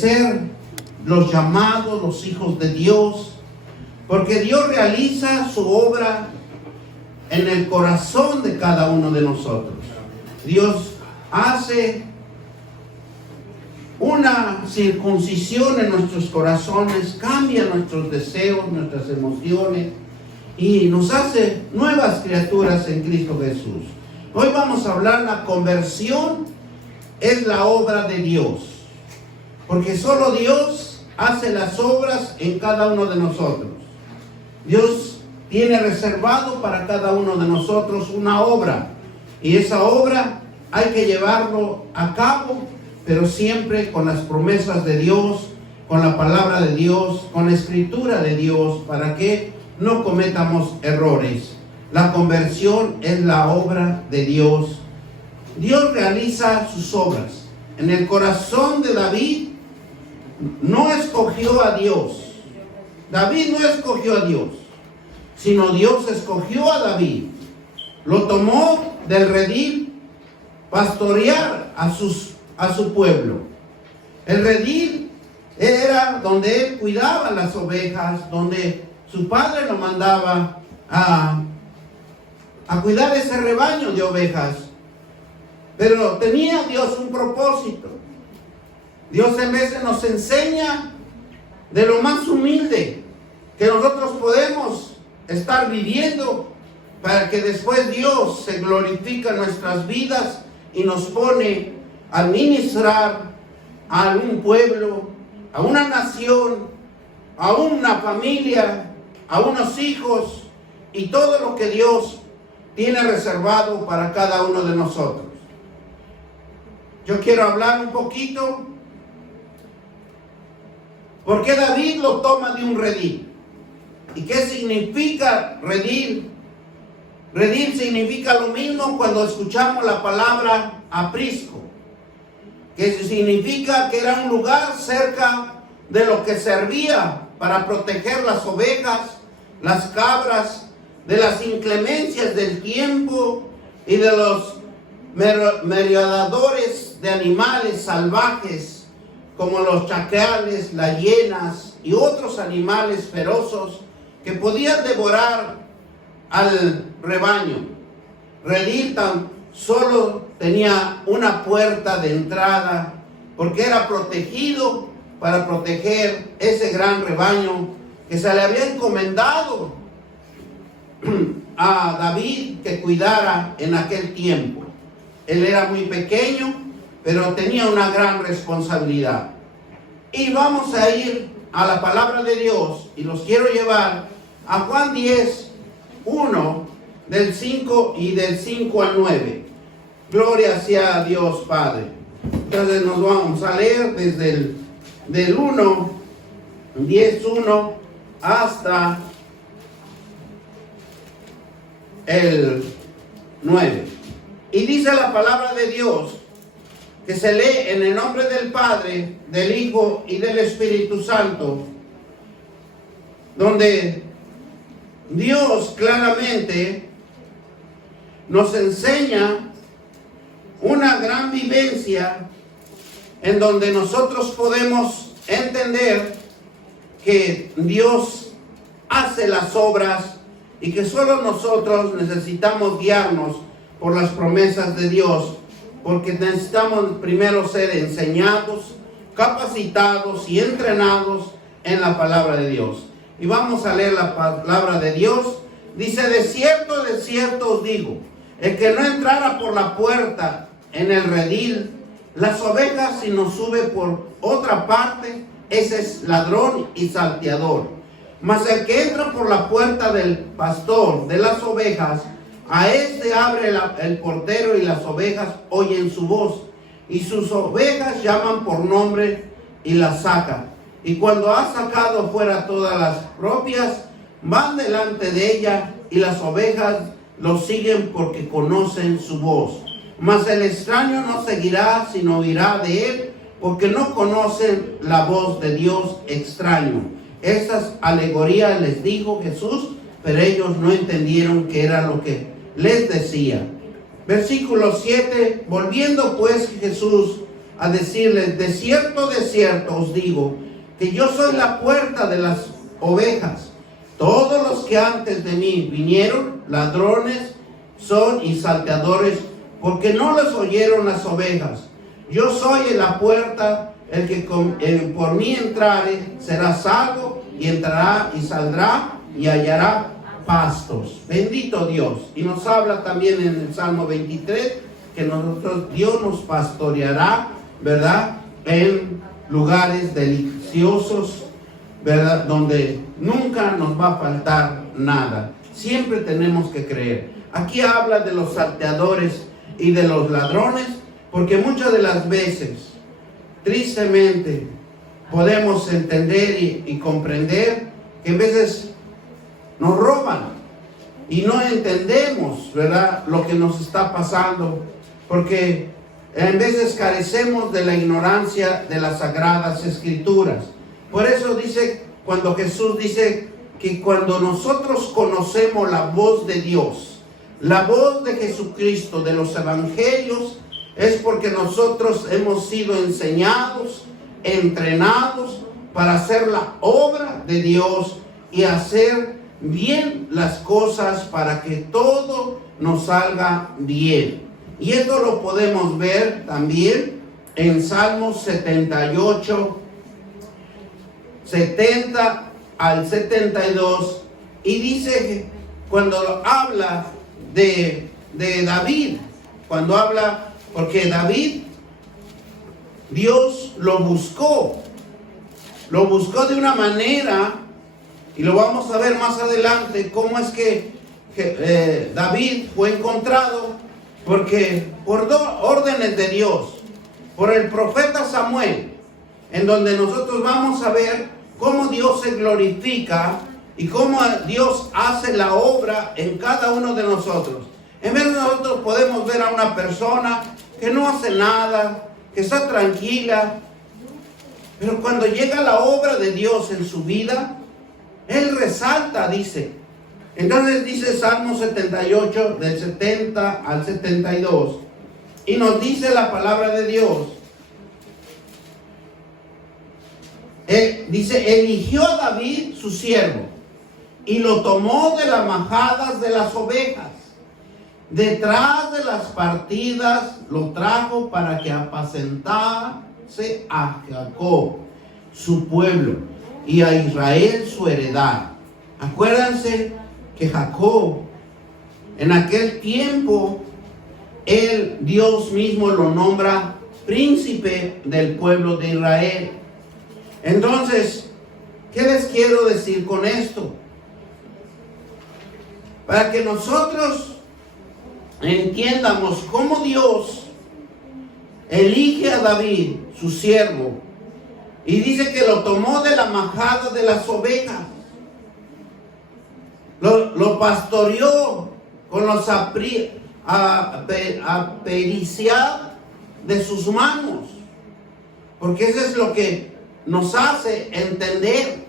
ser los llamados, los hijos de Dios, porque Dios realiza su obra en el corazón de cada uno de nosotros. Dios hace una circuncisión en nuestros corazones, cambia nuestros deseos, nuestras emociones y nos hace nuevas criaturas en Cristo Jesús. Hoy vamos a hablar, la conversión es la obra de Dios, porque solo Dios hace las obras en cada uno de nosotros. Dios tiene reservado para cada uno de nosotros una obra, y esa obra hay que llevarlo a cabo, pero siempre con las promesas de Dios, con la palabra de Dios, con la escritura de Dios, para que no cometamos errores. La conversión es la obra de Dios. Dios realiza sus obras. En el corazón de David no escogió a Dios. David no escogió a Dios, sino Dios escogió a David. Lo tomó del redil pastorear a su pueblo. El redil era donde él cuidaba las ovejas, donde su padre lo mandaba a cuidar ese rebaño de ovejas. Pero tenía Dios un propósito. Dios en veces nos enseña de lo más humilde que nosotros podemos estar viviendo, para que después Dios se glorifique en nuestras vidas y nos pone a ministrar a un pueblo, a una nación, a una familia, a unos hijos, y todo lo que Dios tiene reservado para cada uno de nosotros. Yo quiero hablar un poquito por qué David lo toma de un redil. ¿Y qué significa redil? Redil significa lo mismo cuando escuchamos la palabra aprisco, que significa que era un lugar cerca de lo que servía para proteger las ovejas, las cabras, de las inclemencias del tiempo y de los merodeadores de animales salvajes, como los chacales, las hienas y otros animales feroces que podían devorar al rebaño. Redil tan solo tenía una puerta de entrada, porque era protegido para proteger ese gran rebaño que se le había encomendado a David que cuidara en aquel tiempo. Él era muy pequeño, pero tenía una gran responsabilidad. Y vamos a ir a la palabra de Dios, y los quiero llevar a Juan 10, 1, del 5 y del 5 al 9. Gloria sea a Dios Padre. Entonces nos vamos a leer desde del 1, 10, 1 hasta el 9. Y dice la palabra de Dios, que se lee en el nombre del Padre, del Hijo y del Espíritu Santo, donde Dios claramente nos enseña una gran vivencia en donde nosotros podemos entender que Dios hace las obras y que solo nosotros necesitamos guiarnos por las promesas de Dios, porque necesitamos primero ser enseñados, capacitados y entrenados en la palabra de Dios. Y vamos a leer la palabra de Dios. Dice: de cierto os digo, el que no entrara por la puerta en el redil las ovejas, sino sube por otra parte, ese es ladrón y salteador. Mas el que entra por la puerta del pastor de las ovejas, a este abre el portero, y las ovejas oyen su voz, y sus ovejas llaman por nombre y las saca. Y cuando ha sacado fuera todas las propias, van delante de ella, y las ovejas lo siguen porque conocen su voz. Mas el extraño no seguirá, sino oirá de él, porque no conocen la voz de Dios extraño. Estas alegorías les dijo Jesús, pero ellos no entendieron qué era lo que les decía. Versículo 7. Volviendo pues Jesús a decirles: de cierto os digo, que yo soy la puerta de las ovejas. Todos los que antes de mí vinieron, ladrones son y salteadores, porque no les oyeron las ovejas. Yo soy la puerta, el que por mí entrare será salvo, y entrará y saldrá y hallará pastos. Bendito Dios. Y nos habla también en el Salmo 23 que Dios nos pastoreará, ¿verdad?, en lugares deliciosos, ¿verdad?, donde nunca nos va a faltar nada. Siempre tenemos que creer. Aquí habla de los salteadores y de los ladrones, porque muchas de las veces, tristemente, podemos entender y comprender que en veces nos roban y no entendemos, ¿verdad?, lo que nos está pasando, porque en veces carecemos de la ignorancia de las Sagradas Escrituras. Por eso dice, cuando Jesús dice que cuando nosotros conocemos la voz de Dios, la voz de Jesucristo, de los evangelios, es porque nosotros hemos sido enseñados, entrenados para hacer la obra de Dios y hacer bien las cosas para que todo nos salga bien. Y esto lo podemos ver también en Salmos 78, 70 al 72. Y dice, cuando habla de David, cuando habla, porque David, Dios lo buscó de una manera, y lo vamos a ver más adelante, cómo es que David fue encontrado, porque por órdenes de Dios, por el profeta Samuel, en donde nosotros vamos a ver cómo Dios se glorifica y cómo Dios hace la obra en cada uno de nosotros. En vez de nosotros podemos ver a una persona que no hace nada, que está tranquila, pero cuando llega la obra de Dios en su vida, Él resalta, dice. Entonces dice Salmo 78, del 70 al 72, y nos dice la palabra de Dios. Dice: eligió a David su siervo, y lo tomó de las majadas de las ovejas. Detrás de las partidas lo trajo para que apacentase a Jacob, su pueblo, y a Israel, su heredad. Acuérdense que Jacob, en aquel tiempo, Dios mismo lo nombra príncipe del pueblo de Israel. Entonces, ¿qué les quiero decir con esto? Para que nosotros entiendamos cómo Dios elige a David, su siervo, y dice que lo tomó de la majada de las ovejas, lo pastoreó con los pericias de sus manos, porque eso es lo que nos hace entender.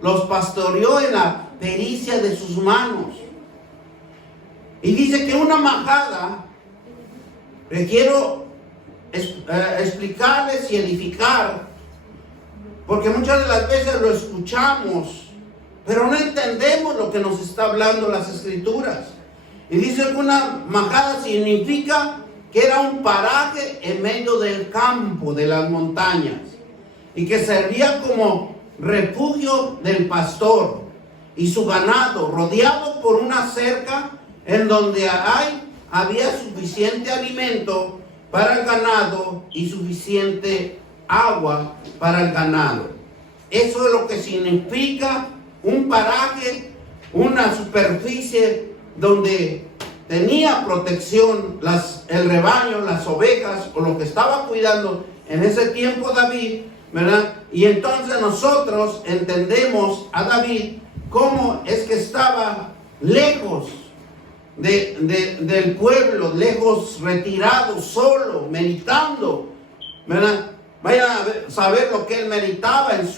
Los pastoreó en la pericia de sus manos. Y dice que una majada, que quiero explicarles y edificar, porque muchas de las veces lo escuchamos, pero no entendemos lo que nos está hablando las Escrituras. Y dice que una majada significa que era un paraje en medio del campo, de las montañas, y que servía como refugio del pastor y su ganado, rodeado por una cerca en donde había suficiente alimento para el ganado y suficiente agua para el ganado. Eso es lo que significa un paraje, una superficie donde tenía protección el rebaño, las ovejas, o lo que estaba cuidando en ese tiempo David, ¿verdad? Y entonces nosotros entendemos a David cómo es que estaba lejos del pueblo, lejos, retirado, solo, meditando, ¿verdad? Vayan a saber lo que él meditaba en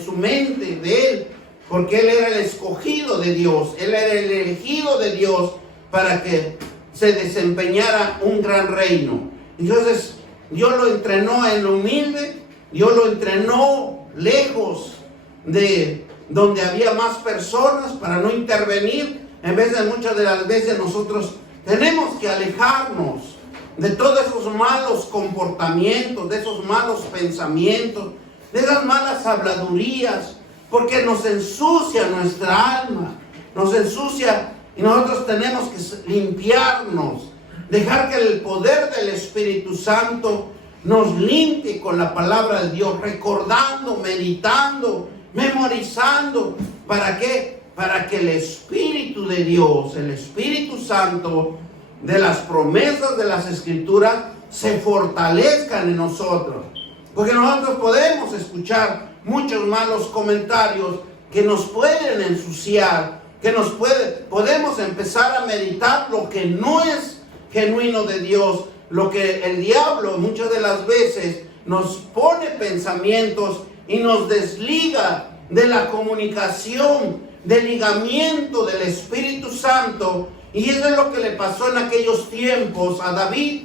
su mente de él, porque él era el escogido de Dios, él era el elegido de Dios para que se desempeñara un gran reino. Entonces, Dios lo entrenó en lo humilde, Dios lo entrenó lejos de donde había más personas para no intervenir. En vez de muchas de las veces nosotros tenemos que alejarnos de todos esos malos comportamientos, de esos malos pensamientos, de esas malas habladurías, porque nos ensucia nuestra alma, nos ensucia y nosotros tenemos que limpiarnos, dejar que el poder del Espíritu Santo nos limpie con la palabra de Dios, recordando, meditando, memorizando. ¿Para qué? Para que el Espíritu de Dios, el Espíritu Santo de las promesas de las Escrituras se fortalezcan en nosotros. Porque nosotros podemos escuchar muchos malos comentarios que nos pueden ensuciar, que podemos empezar a meditar lo que no es genuino de Dios, lo que el diablo muchas de las veces nos pone pensamientos y nos desliga de la comunicación, del ligamiento del Espíritu Santo. Y eso es lo que le pasó en aquellos tiempos a David,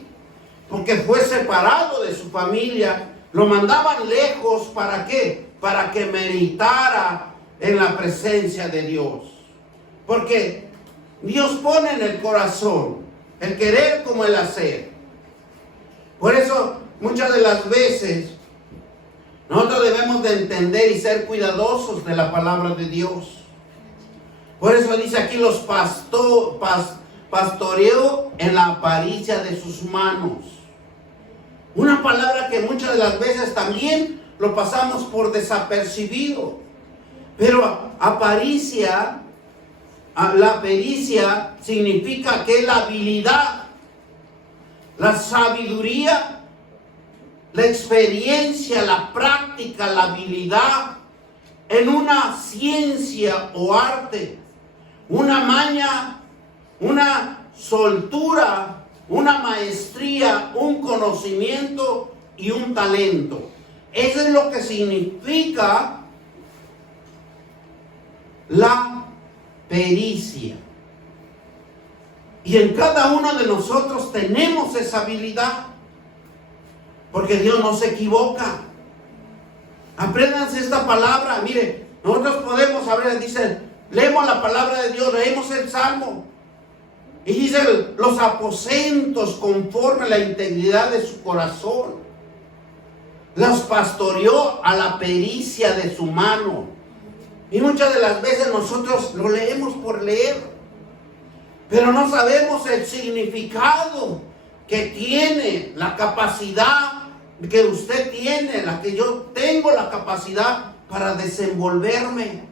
porque fue separado de su familia, lo mandaban lejos. ¿Para qué? Para que meditara en la presencia de Dios. Porque Dios pone en el corazón el querer como el hacer. Por eso muchas de las veces nosotros debemos de entender y ser cuidadosos de la palabra de Dios. Por eso dice aquí, los pastoreó en la avaricia de sus manos. Una palabra que muchas de las veces también lo pasamos por desapercibido. Pero la pericia significa que la habilidad, la sabiduría, la experiencia, la práctica, la habilidad en una ciencia o arte, una maña, una soltura, una maestría, un conocimiento y un talento. Eso es lo que significa la pericia. Y en cada uno de nosotros tenemos esa habilidad, porque Dios no se equivoca. Apréndanse esta palabra. Mire, nosotros podemos saber, dice, leemos la palabra de Dios, leemos el Salmo, y dice, los aposentos conforme a la integridad de su corazón, los pastoreó a la pericia de su mano. Y muchas de las veces nosotros lo leemos por leer, pero no sabemos el significado que tiene, la capacidad que usted tiene, la que yo tengo la capacidad para desenvolverme.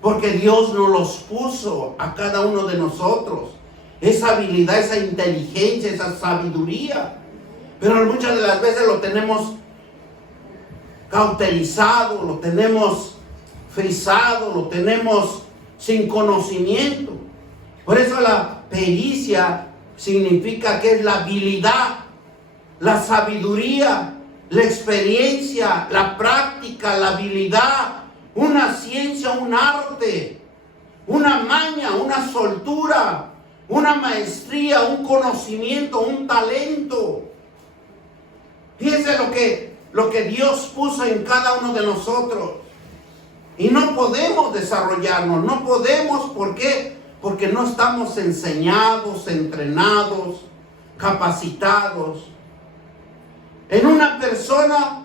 Porque Dios nos los puso a cada uno de nosotros. Esa habilidad, esa inteligencia, esa sabiduría. Pero muchas de las veces lo tenemos cauterizado, lo tenemos frisado, lo tenemos sin conocimiento. Por eso la pericia significa que es la habilidad, la sabiduría, la experiencia, la práctica, la habilidad, una ciencia, un arte, una maña, una soltura, una maestría, un conocimiento, un talento. Fíjense lo que Dios puso en cada uno de nosotros. Y no podemos desarrollarnos, no podemos, ¿por qué? Porque no estamos enseñados, entrenados, capacitados. En una persona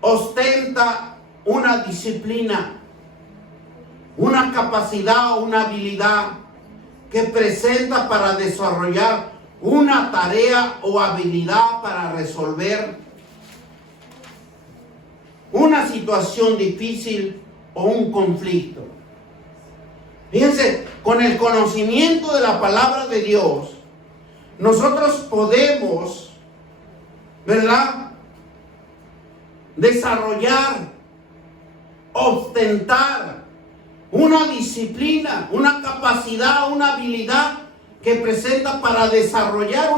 ostenta una disciplina, una capacidad o una habilidad que presenta para desarrollar una tarea o habilidad para resolver una situación difícil o un conflicto. Fíjense, con el conocimiento de la palabra de Dios, nosotros podemos, ¿verdad?, desarrollar, ostentar una disciplina, una capacidad, una habilidad que presenta para desarrollar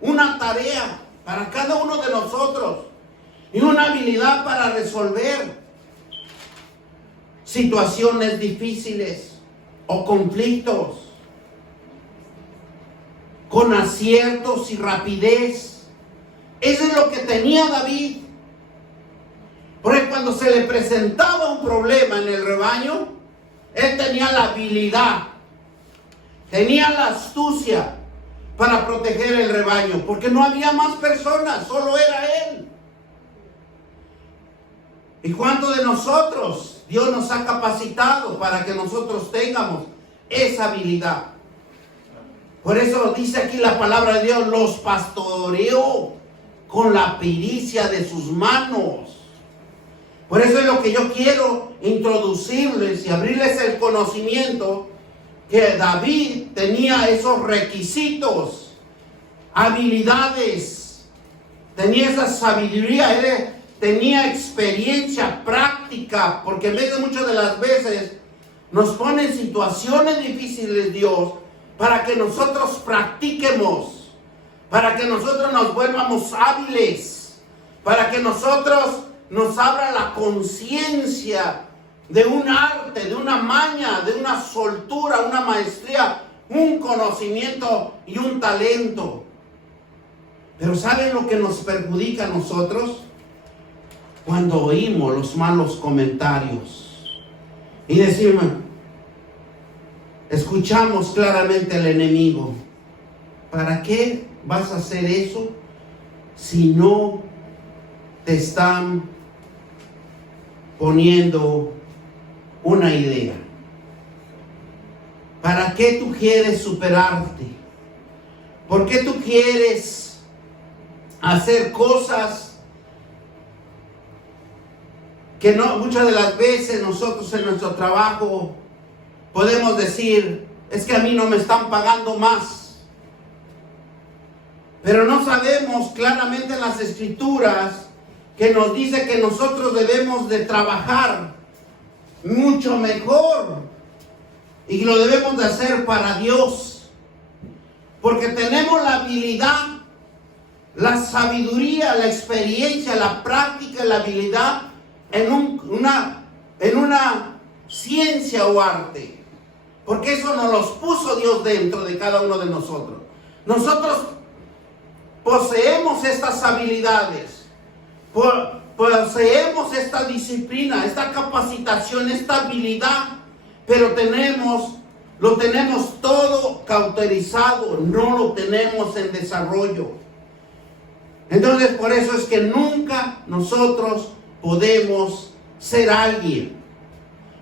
una tarea para cada uno de nosotros y una habilidad para resolver situaciones difíciles o conflictos con aciertos y rapidez. Eso es lo que tenía David. Porque cuando se le presentaba un problema en el rebaño, él tenía la habilidad, tenía la astucia para proteger el rebaño, porque no había más personas, solo era él. ¿Y cuántos de nosotros Dios nos ha capacitado para que nosotros tengamos esa habilidad? Por eso dice aquí la palabra de Dios, los pastoreó con la pericia de sus manos. Por eso es lo que yo quiero introducirles y abrirles el conocimiento, que David tenía esos requisitos, habilidades, tenía esa sabiduría, tenía experiencia práctica, porque en vez de muchas de las veces nos pone en situaciones difíciles Dios para que nosotros practiquemos, para que nosotros nos vuelvamos hábiles, para que nosotros nos abra la conciencia de un arte, de una maña, de una soltura, una maestría, un conocimiento y un talento. Pero ¿saben lo que nos perjudica a nosotros? Cuando oímos los malos comentarios y decimos, escuchamos claramente al enemigo. ¿Para qué vas a hacer eso si no te están poniendo una idea? ¿Para qué tú quieres superarte? ¿Por qué tú quieres hacer cosas que no, muchas de las veces nosotros en nuestro trabajo podemos decir, es que a mí no me están pagando más? Pero no sabemos claramente en las Escrituras que nos dice que nosotros debemos de trabajar mucho mejor y lo debemos de hacer para Dios, porque tenemos la habilidad, la sabiduría, la experiencia, la práctica, la habilidad en una ciencia o arte, porque eso nos los puso Dios dentro de cada uno de nosotros. Nosotros poseemos estas habilidades, poseemos esta disciplina, esta capacitación, esta habilidad, pero lo tenemos todo cauterizado, no lo tenemos en desarrollo. Entonces, por eso es que nunca nosotros podemos ser alguien.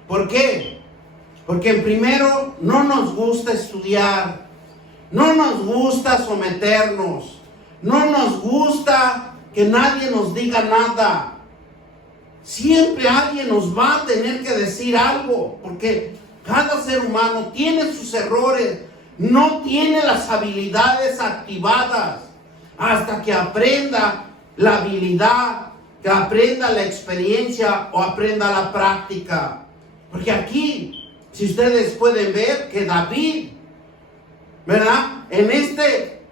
¿Por qué? Porque primero no nos gusta estudiar, no nos gusta someternos, no nos gusta que nadie nos diga nada. Siempre alguien nos va a tener que decir algo, porque cada ser humano tiene sus errores, no tiene las habilidades activadas hasta que aprenda la habilidad, que aprenda la experiencia o aprenda la práctica. Porque aquí, si ustedes pueden ver que David, ¿verdad? En este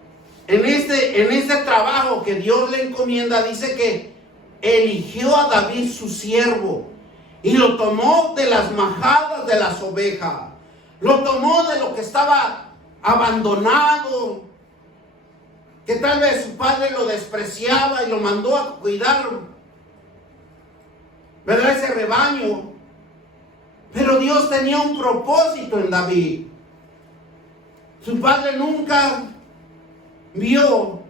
trabajo que Dios le encomienda, dice que eligió a David su siervo y lo tomó de las majadas de las ovejas, lo tomó de lo que estaba abandonado, que tal vez su padre lo despreciaba y lo mandó a cuidar, ¿verdad? Ese rebaño. Pero Dios tenía un propósito en David. Su padre nunca vio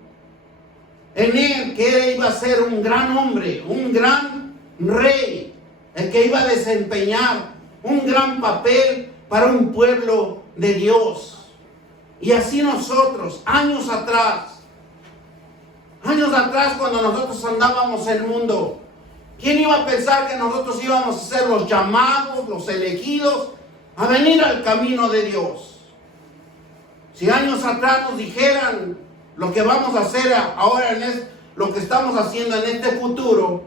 en él que él iba a ser un gran hombre, un gran rey, el que iba a desempeñar un gran papel para un pueblo de Dios. Y así nosotros, años atrás, cuando nosotros andábamos en el mundo, ¿quién iba a pensar que nosotros íbamos a ser los llamados, los elegidos, a venir al camino de Dios? Si años atrás nos dijeran lo que vamos a hacer ahora, lo que estamos haciendo en este futuro,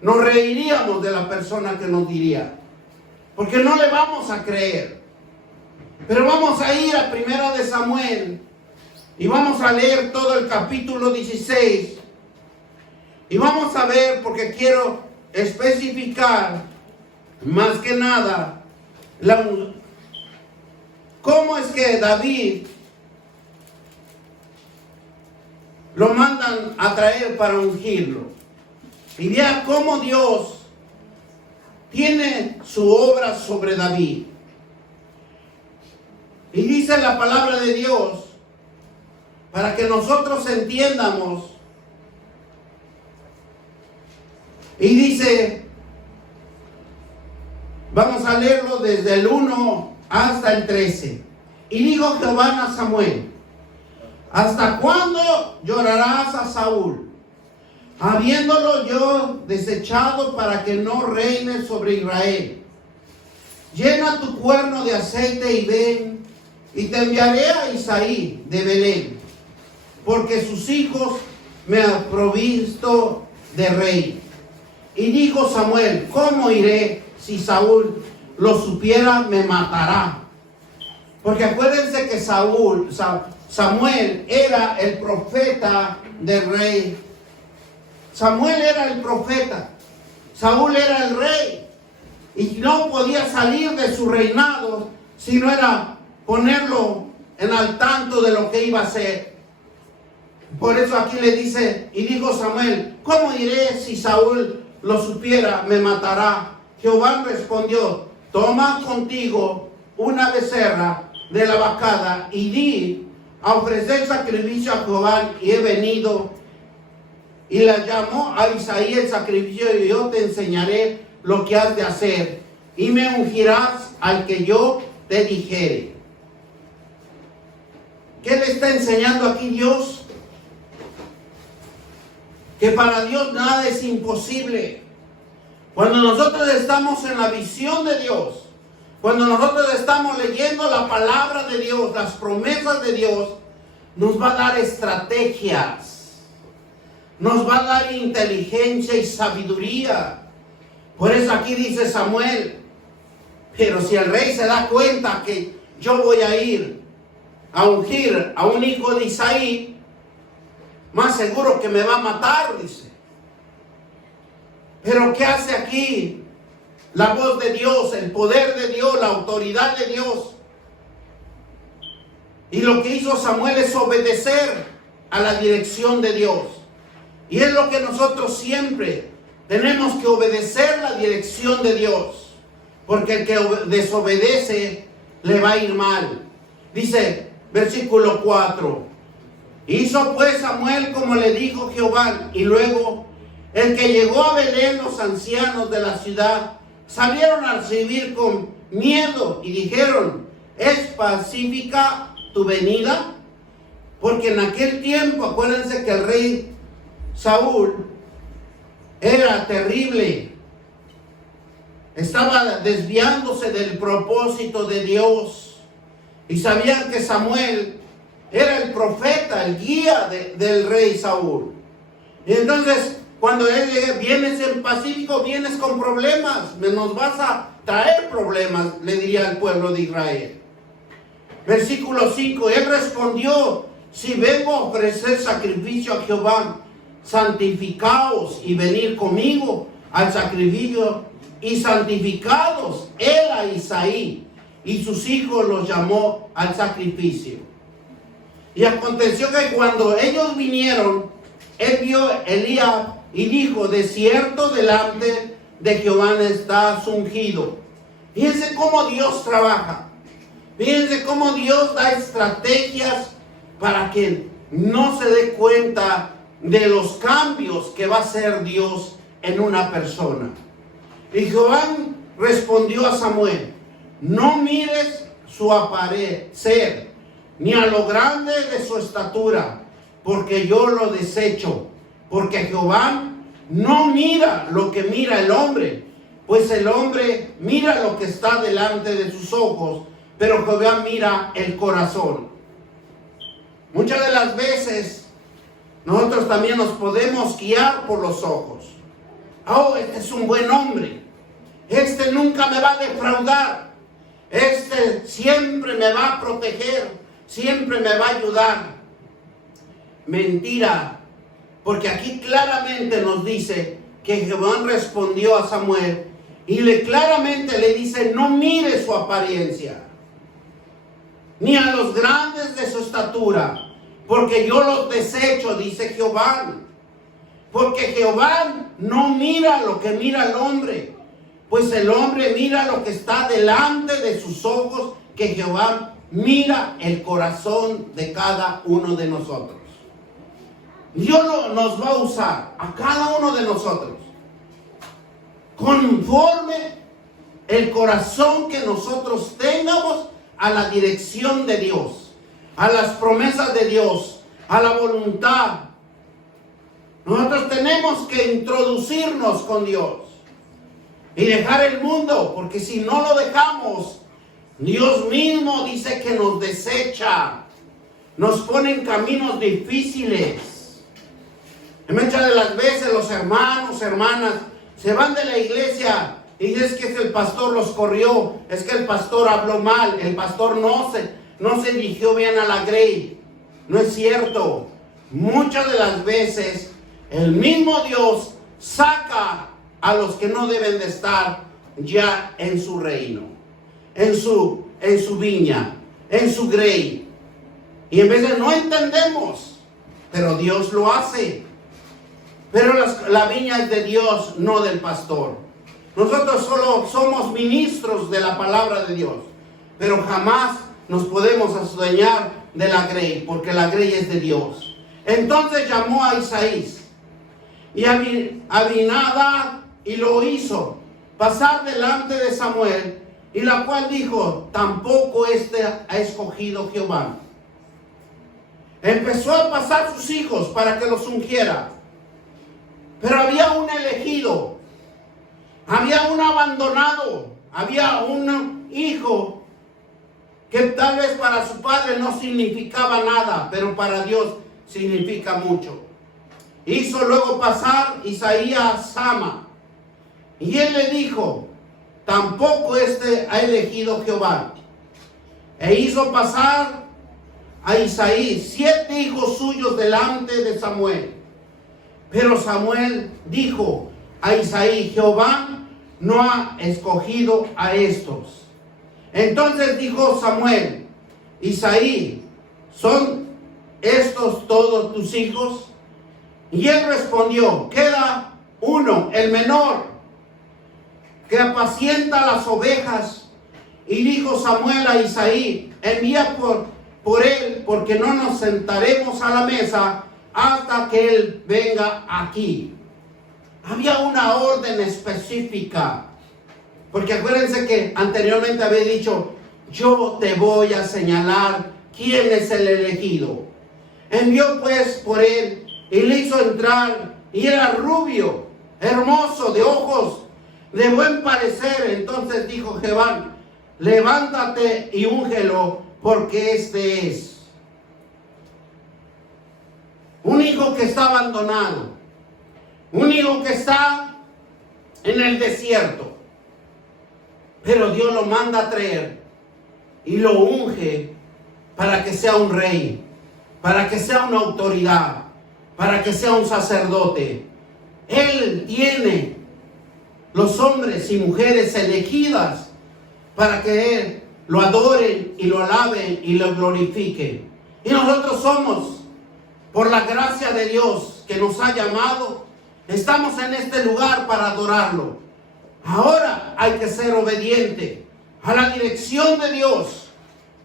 nos reiríamos de la persona que nos diría, porque no le vamos a creer. Pero vamos a ir a 1 de Samuel y vamos a leer todo el capítulo 16 y vamos a ver, porque quiero especificar más que nada cómo es que David lo mandan a traer para ungirlo. Y vea cómo Dios tiene su obra sobre David. Y dice la palabra de Dios, para que nosotros entiendamos, y dice, vamos a leerlo desde el 1 hasta el 13. Y dijo Jehová a Samuel: ¿hasta cuándo llorarás a Saúl, habiéndolo yo desechado para que no reine sobre Israel? Llena tu cuerno de aceite y ven, y te enviaré a Isaí de Belén, porque sus hijos me han provisto de rey. Y dijo Samuel: ¿cómo iré? Si Saúl lo supiera, me matará. Porque acuérdense que Samuel era el profeta del rey. Samuel era el profeta. Saúl era el rey. Y no podía salir de su reinado si no era ponerlo en al tanto de lo que iba a hacer. Por eso aquí le dice, y dijo Samuel: ¿cómo iré? Si Saúl lo supiera, me matará. Jehová respondió: toma contigo una becerra de la vacada y di a ofrecer sacrificio a Jehová. Y he venido. Y la llamó a Isaí el sacrificio, y yo te enseñaré lo que has de hacer, y me ungirás al que yo te dijere. ¿Qué le está enseñando aquí Dios? Que para Dios nada es imposible. Cuando nosotros estamos en la visión de Dios, cuando nosotros estamos leyendo la palabra de Dios, las promesas de Dios, nos va a dar estrategias, nos va a dar inteligencia y sabiduría. Por eso aquí dice Samuel: pero si el rey se da cuenta que yo voy a ir a ungir a un hijo de Isaí, más seguro que me va a matar, dice. Pero ¿qué hace aquí la voz de Dios, el poder de Dios, la autoridad de Dios? Y lo que hizo Samuel es obedecer a la dirección de Dios. Y es lo que nosotros siempre tenemos que obedecer, la dirección de Dios. Porque el que desobedece le va a ir mal. Dice, versículo 4. Hizo pues Samuel como le dijo Jehová, y luego el que llegó a Belén, los ancianos de la ciudad, salieron a recibir con miedo y dijeron: ¿es pacífica tu venida? Porque en aquel tiempo, acuérdense que el rey Saúl era terrible, estaba desviándose del propósito de Dios, y sabían que Samuel era el profeta, el guía del rey Saúl. Y entonces, cuando él llega: vienes en pacífico, vienes con problemas, nos vas a traer problemas, le diría al pueblo de Israel. Versículo 5, él respondió: si vengo a ofrecer sacrificio a Jehová, santificaos y venid conmigo al sacrificio. Y santificados él a Isaí y sus hijos los llamó al sacrificio. Y aconteció que cuando ellos vinieron, él vio a Elías y dijo: de cierto delante de Jehová estás ungido. Fíjense cómo Dios trabaja. Fíjense cómo Dios da estrategias para que no se dé cuenta de los cambios que va a hacer Dios en una persona. Y Jehová respondió a Samuel: no mires su aparecer, ni a lo grande de su estatura, porque yo lo desecho. Porque Jehová no mira lo que mira el hombre, pues el hombre mira lo que está delante de sus ojos, pero Jehová mira el corazón. Muchas de las veces nosotros también nos podemos guiar por los ojos. Oh, este es un buen hombre, este nunca me va a defraudar, este siempre me va a proteger, siempre me va a ayudar. Mentira, porque aquí claramente nos dice que Jehová respondió a Samuel y claramente le dice: no mire su apariencia, ni a los grandes de su estatura, porque yo los desecho, dice Jehová. Porque Jehová no mira lo que mira el hombre, pues el hombre mira lo que está delante de sus ojos, que Jehová mira el corazón de cada uno de nosotros. Dios nos va a usar a cada uno de nosotros conforme el corazón que nosotros tengamos a la dirección de Dios, a las promesas de Dios, a la voluntad. Nosotros tenemos que introducirnos con Dios y dejar el mundo, porque si no lo dejamos, Dios mismo dice que nos desecha, nos pone en caminos difíciles. En muchas de las veces los hermanos, hermanas, se van de la iglesia y es que el pastor los corrió, es que el pastor habló mal, el pastor no se dirigió bien a la grey. No es cierto. Muchas de las veces el mismo Dios saca a los que no deben de estar ya en su reino, en su viña, en su grey. Y en veces no entendemos, pero Dios lo hace. Pero la viña es de Dios, no del pastor. Nosotros solo somos ministros de la palabra de Dios, pero jamás nos podemos adueñar de la grey, porque la grey es de Dios. Entonces llamó a Isaí y a Abinadab y lo hizo pasar delante de Samuel, y la cual dijo: tampoco ha escogido Jehová. Empezó a pasar sus hijos para que los ungiera, pero había un elegido, había un abandonado, había un hijo que tal vez para su padre no significaba nada, pero para Dios significa mucho. Hizo luego pasar Isaías a Sama, y él le dijo: tampoco ha elegido Jehová. E hizo pasar a Isaí 7 hijos suyos delante de Samuel. Pero Samuel dijo a Isaí: Jehová no ha escogido a estos. Entonces dijo Samuel: Isaí, ¿son estos todos tus hijos? Y él respondió: queda uno, el menor, que apacienta las ovejas. Y dijo Samuel a Isaí: envía por él, porque no nos sentaremos a la mesa hasta que él venga aquí. Había una orden específica, porque acuérdense que anteriormente había dicho: yo te voy a señalar quién es el elegido. Envió pues por él y le hizo entrar, y era rubio, hermoso, de ojos, de buen parecer. Entonces dijo Jehová: levántate y úngelo, porque este es un hijo que está abandonado, un hijo que está en el desierto, pero Dios lo manda a traer y lo unge para que sea un rey, para que sea una autoridad, para que sea un sacerdote. Él tiene los hombres y mujeres elegidas para que Él lo adoren y lo alaben y lo glorifiquen. Y nosotros somos, por la gracia de Dios que nos ha llamado, estamos en este lugar para adorarlo. Ahora hay que ser obediente a la dirección de Dios.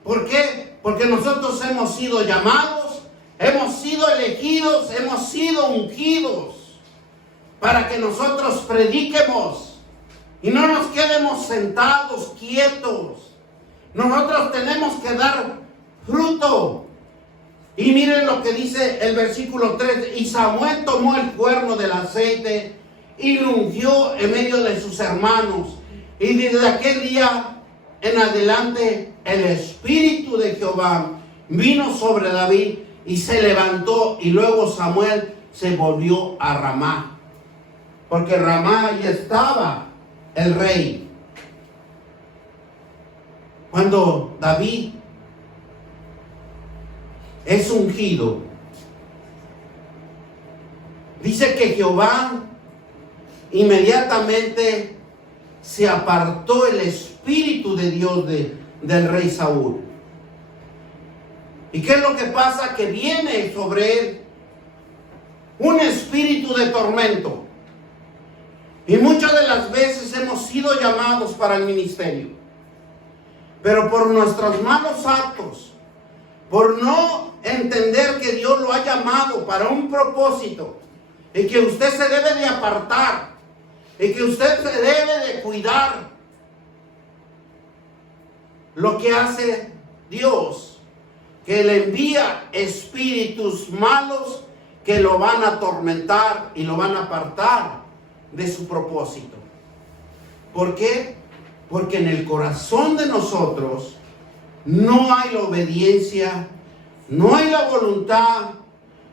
¿Por qué? Porque nosotros hemos sido llamados, hemos sido elegidos, hemos sido ungidos para que nosotros prediquemos y no nos quedemos sentados quietos. Nosotros tenemos que dar fruto. Y miren lo que dice el versículo 3. Y Samuel tomó el cuerno del aceite y lo ungió en medio de sus hermanos. Y desde aquel día en adelante el Espíritu de Jehová vino sobre David y se levantó. Y luego Samuel se volvió a Ramá, porque Ramá ya estaba el rey. Cuando David es ungido, dice que Jehová inmediatamente se apartó el espíritu de Dios del rey Saúl. ¿Y qué es lo que pasa? Que viene sobre él un espíritu de tormento. Y muchas de las veces hemos sido llamados para el ministerio, pero por nuestros malos actos, por no entender que Dios lo ha llamado para un propósito, y que usted se debe de apartar, y que usted se debe de cuidar, lo que hace Dios, que le envía espíritus malos que lo van a atormentar y lo van a apartar de su propósito. ¿Por qué? Porque en el corazón de nosotros no hay la obediencia, no hay la voluntad,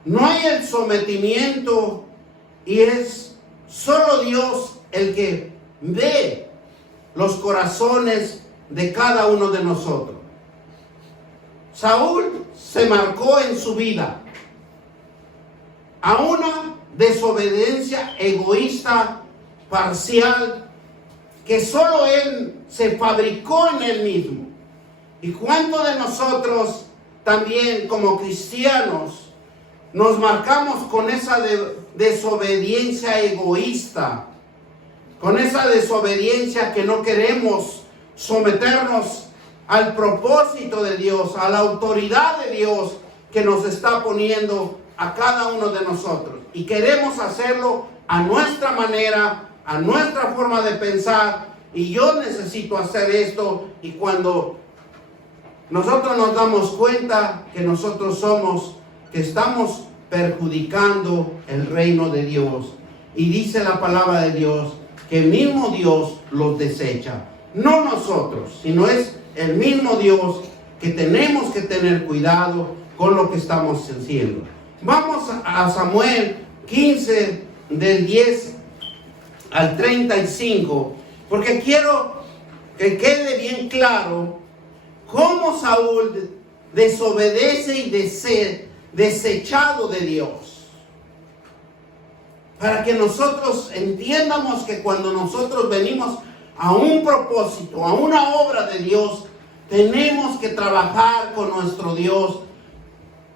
no hay el sometimiento, y es solo Dios el que ve los corazones de cada uno de nosotros. Saúl se marcó en su vida a una desobediencia egoísta, parcial, que solo él se fabricó en él mismo. ¿Y cuántos de nosotros también como cristianos nos marcamos con esa desobediencia egoísta, con esa desobediencia que no queremos someternos al propósito de Dios, a la autoridad de Dios que nos está poniendo a cada uno de nosotros? Y queremos hacerlo a nuestra manera, a nuestra forma de pensar. Y yo necesito hacer esto. Y cuando nosotros nos damos cuenta que nosotros que estamos perjudicando el reino de Dios. Y dice la palabra de Dios que el mismo Dios los desecha. No nosotros, sino es el mismo Dios que tenemos que tener cuidado con lo que estamos haciendo. Vamos a Samuel 15, del 10 al 35, porque quiero que quede bien claro cómo Saúl desobedece y desechado de Dios. Para que nosotros entiendamos que cuando nosotros venimos a un propósito, a una obra de Dios, tenemos que trabajar con nuestro Dios,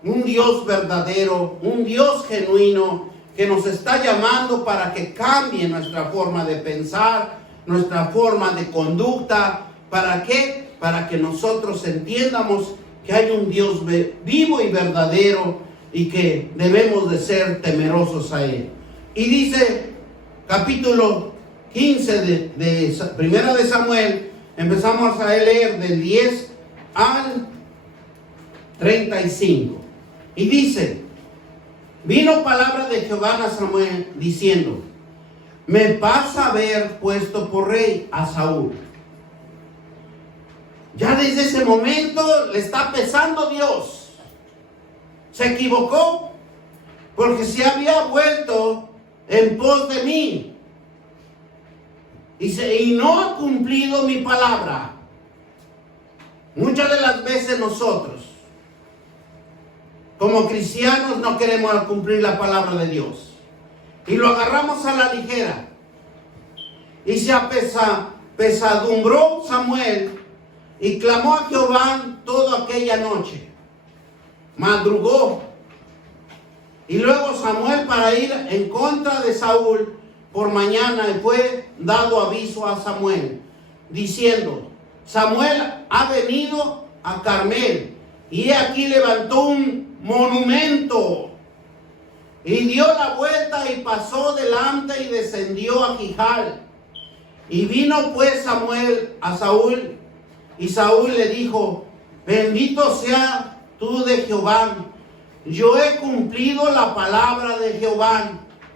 un Dios verdadero, un Dios genuino, que nos está llamando para que cambie nuestra forma de pensar, nuestra forma de conducta. ¿Para qué? Para que nosotros entiendamos que hay un Dios vivo y verdadero y que debemos de ser temerosos a Él. Y dice, capítulo 15 de Primera de Samuel, empezamos a leer del 10 al 35. Y dice: vino palabra de Jehová a Samuel diciendo: me pasa haber puesto por rey a Saúl. Ya desde ese momento le está pesando Dios. Se equivocó porque se había vuelto en pos de mí y no ha cumplido mi palabra. Muchas de las veces nosotros como cristianos no queremos cumplir la palabra de Dios y lo agarramos a la ligera. Y se apesadumbró Samuel y clamó a Jehová toda aquella noche. Madrugó. Y luego Samuel, para ir en contra de Saúl por mañana, fue dado aviso a Samuel, diciendo: Samuel ha venido a Carmel, y aquí levantó un monumento. Y dio la vuelta y pasó delante y descendió a Gilgal. Y vino pues Samuel a Saúl, y Saúl le dijo: bendito sea tú de Jehová, yo he cumplido la palabra de Jehová.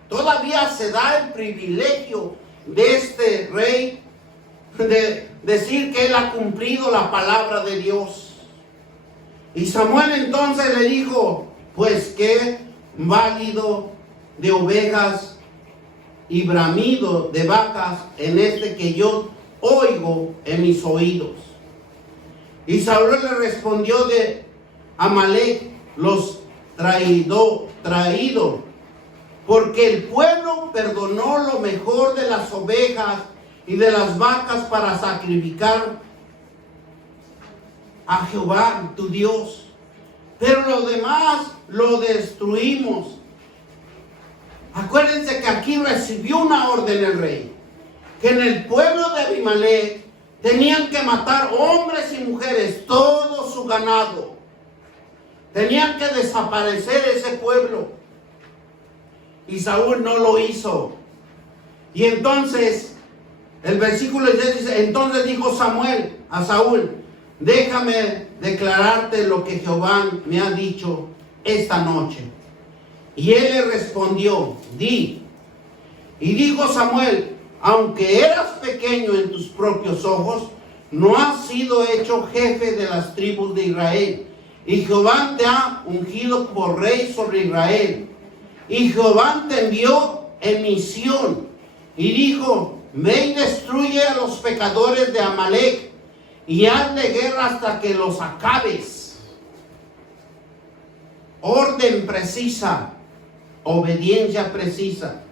Todavía se da el privilegio de este rey de decir que él ha cumplido la palabra de Dios. Y Samuel entonces le dijo: pues qué válido de ovejas y bramido de vacas en este que yo oigo en mis oídos. Y Saúl le respondió de Amalec los traído, porque el pueblo perdonó lo mejor de las ovejas y de las vacas para sacrificar a Jehová tu Dios. pero lo demás lo destruimos. Acuérdense que aquí recibió una orden el rey, que en el pueblo de Abimelech tenían que matar hombres y mujeres, todo su ganado. Tenían que desaparecer ese pueblo. Y Saúl no lo hizo. Y entonces, el versículo 10 dice, entonces dijo Samuel a Saúl, déjame declararte lo que Jehová me ha dicho esta noche. Y él le respondió, di. Y dijo Samuel, aunque eras pequeño en tus propios ojos, no has sido hecho jefe de las tribus de Israel. Y Jehová te ha ungido por rey sobre Israel. Y Jehová te envió en misión. Y dijo, ve y destruye a los pecadores de Amalek, y hazle guerra hasta que los acabes. Orden precisa, obediencia precisa.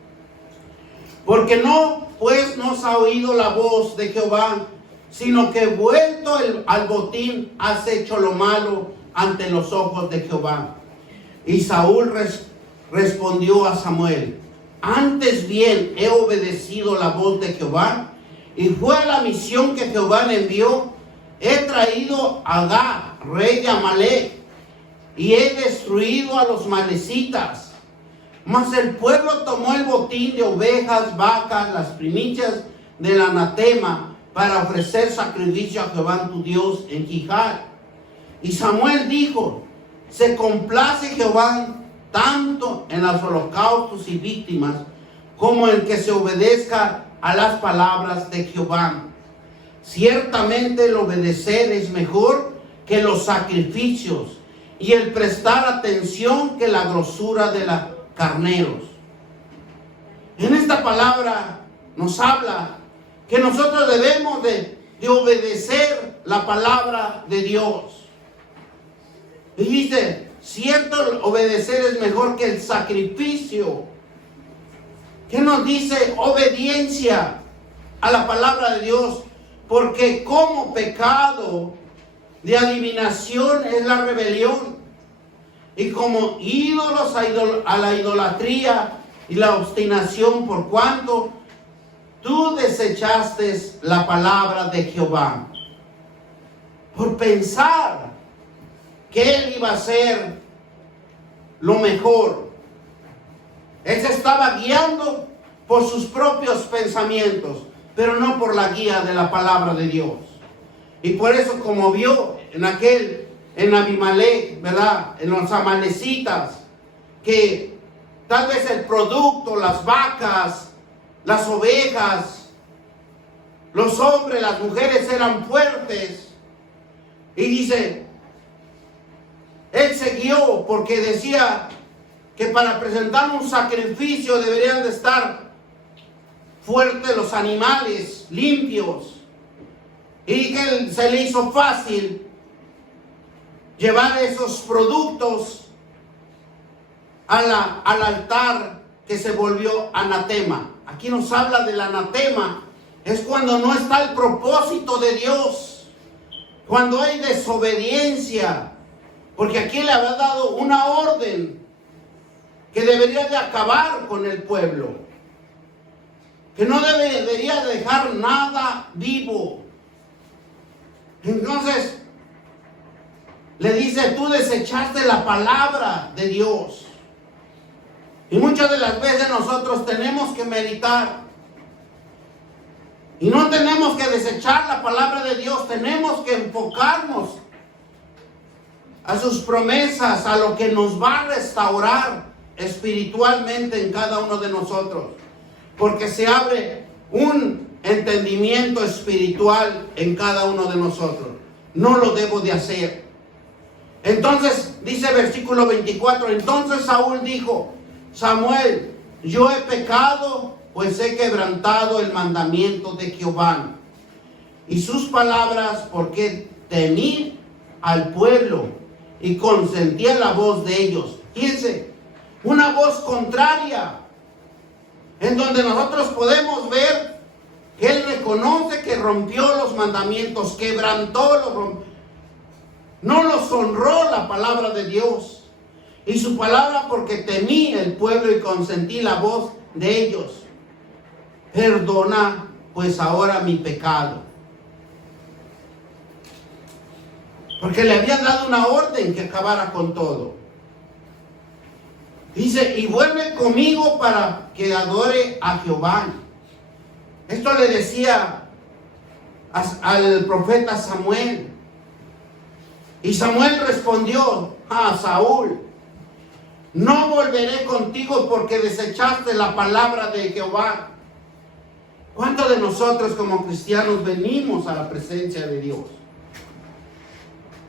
Porque no, pues no se ha oído la voz de Jehová, sino que vuelto al botín has hecho lo malo ante los ojos de Jehová. Y Saúl respondió a Samuel, antes bien he obedecido la voz de Jehová, y fue a la misión que Jehová le envió. He traído a Agag, rey de Amalek, y he destruido a los malecitas. Mas el pueblo tomó el botín de ovejas, vacas, las primicias del anatema, para ofrecer sacrificio a Jehová tu Dios en Gilgal. Y Samuel dijo, se complace Jehová tanto en los holocaustos y víctimas, como en que se obedezca a las palabras de Jehová. Ciertamente el obedecer es mejor que los sacrificios, y el prestar atención que la grosura de los carneros. En esta palabra nos habla que nosotros debemos de obedecer la palabra de Dios. Y dice, cierto, obedecer es mejor que el sacrificio. ¿Qué nos dice? Obediencia a la palabra de Dios. Porque como pecado de adivinación es la rebelión. Y como ídolos a la idolatría y la obstinación, por cuanto tú desechaste la palabra de Jehová. Por pensar que él iba a hacer lo mejor. Él se estaba guiando por sus propios pensamientos, pero no por la guía de la palabra de Dios. Y por eso, como vio en Abimelech, ¿verdad? En los amalecitas, que tal vez el producto, las vacas, las ovejas, los hombres, las mujeres eran fuertes. Y dice, él se guió porque decía que para presentar un sacrificio deberían de estar fuertes los animales, limpios. Y que se le hizo fácil llevar esos productos al altar que se volvió anatema. Aquí nos habla del anatema. Es cuando no está el propósito de Dios, cuando hay desobediencia. Porque aquí le había dado una orden que debería de acabar con el pueblo, que no debería dejar nada vivo. Entonces le dice, tú desechaste la palabra de Dios. Y muchas de las veces nosotros tenemos que meditar. Y no tenemos que desechar la palabra de Dios, tenemos que enfocarnos a sus promesas, a lo que nos va a restaurar espiritualmente en cada uno de nosotros. Porque se abre un entendimiento espiritual en cada uno de nosotros. No lo debo de hacer. Entonces, dice versículo 24, entonces Saúl dijo, Samuel, yo he pecado, pues he quebrantado el mandamiento de Jehová y sus palabras, porque temí al pueblo y consentí a la voz de ellos. Fíjense, una voz contraria, en donde nosotros podemos ver que él reconoce que rompió los mandamientos, quebrantó los No los honró la palabra de Dios y su palabra, porque temí el pueblo y consentí la voz de ellos. Perdona pues ahora mi pecado. Porque le había dado una orden que acabara con todo. Dice, y vuelve conmigo para que adore a Jehová. Esto le decía al profeta Samuel. Y Samuel respondió a Saúl, no volveré contigo porque desechaste la palabra de Jehová. ¿Cuántos de nosotros como cristianos venimos a la presencia de Dios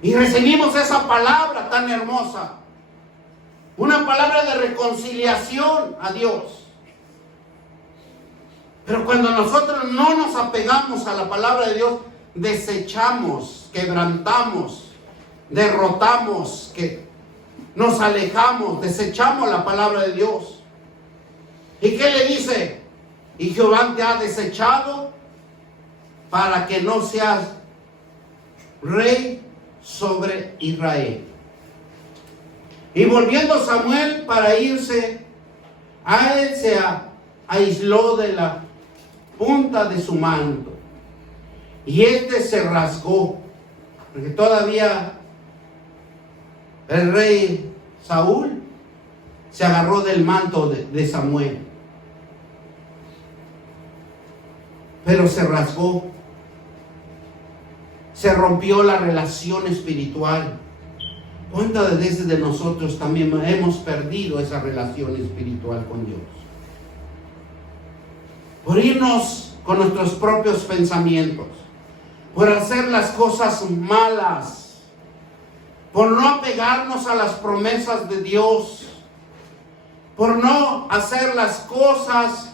y recibimos esa palabra tan hermosa? Una palabra de reconciliación a Dios. Pero cuando nosotros no nos apegamos a la palabra de Dios, desechamos, quebrantamos, derrotamos, que nos alejamos, desechamos la palabra de Dios. ¿Y qué le dice? Y Jehová te ha desechado para que no seas rey sobre Israel. Y volviendo Samuel para irse, a él se aisló de la punta de su manto. Y se rasgó, porque todavía el rey Saúl se agarró del manto de Samuel. Pero se rasgó. Se rompió la relación espiritual. ¿Cuántas veces de nosotros también hemos perdido esa relación espiritual con Dios? Por irnos con nuestros propios pensamientos, por hacer las cosas malas, por no apegarnos a las promesas de Dios, por no hacer las cosas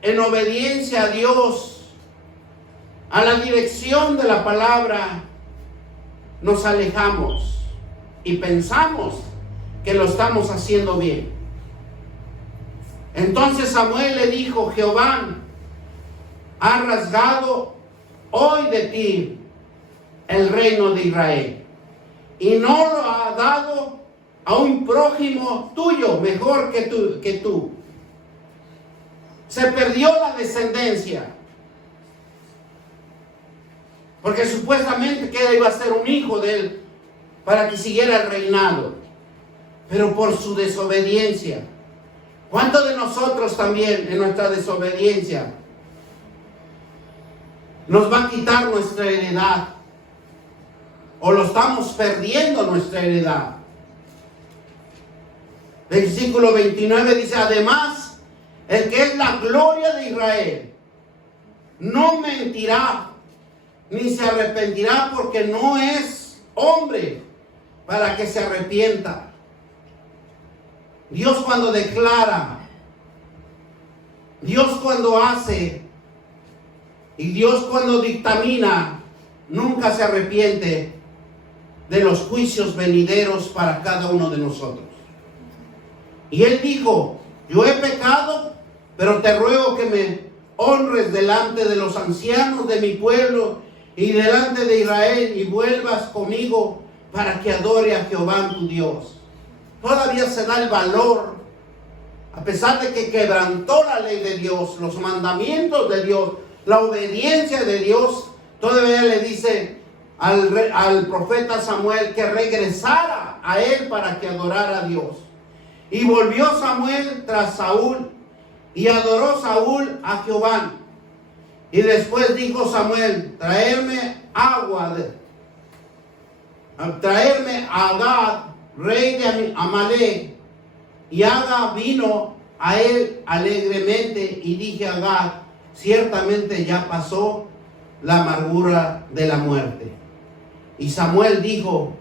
en obediencia a Dios, a la dirección de la palabra, nos alejamos y pensamos que lo estamos haciendo bien. Entonces Samuel le dijo, Jehová ha rasgado hoy de ti el reino de Israel y no lo ha dado a un prójimo tuyo mejor que tú. Se perdió la descendencia, porque supuestamente que iba a ser un hijo de él para que siguiera el reinado, pero por su desobediencia. ¿Cuántos de nosotros también en nuestra desobediencia nos va a quitar nuestra heredad? ¿O lo estamos perdiendo nuestra heredad? Versículo 29 dice, además, el que es la gloria de Israel no mentirá, ni se arrepentirá, porque no es hombre para que se arrepienta. Dios cuando declara, Dios cuando hace y Dios cuando dictamina, nunca se arrepiente de los juicios venideros para cada uno de nosotros. Y él dijo, yo he pecado, pero te ruego que me honres delante de los ancianos de mi pueblo y delante de Israel, y vuelvas conmigo para que adore a Jehová tu Dios. Todavía se da el valor, a pesar de que quebrantó la ley de Dios, los mandamientos de Dios, la obediencia de Dios. Todavía le dice al profeta Samuel que regresara a él para que adorara a Dios. Y volvió Samuel tras Saúl y adoró Saúl a Jehová. Y después dijo Samuel, traerme a Agag, rey de Amalek, y haga vino a él alegremente. Y dije a Agag, ciertamente ya pasó la amargura de la muerte. Y Samuel dijo,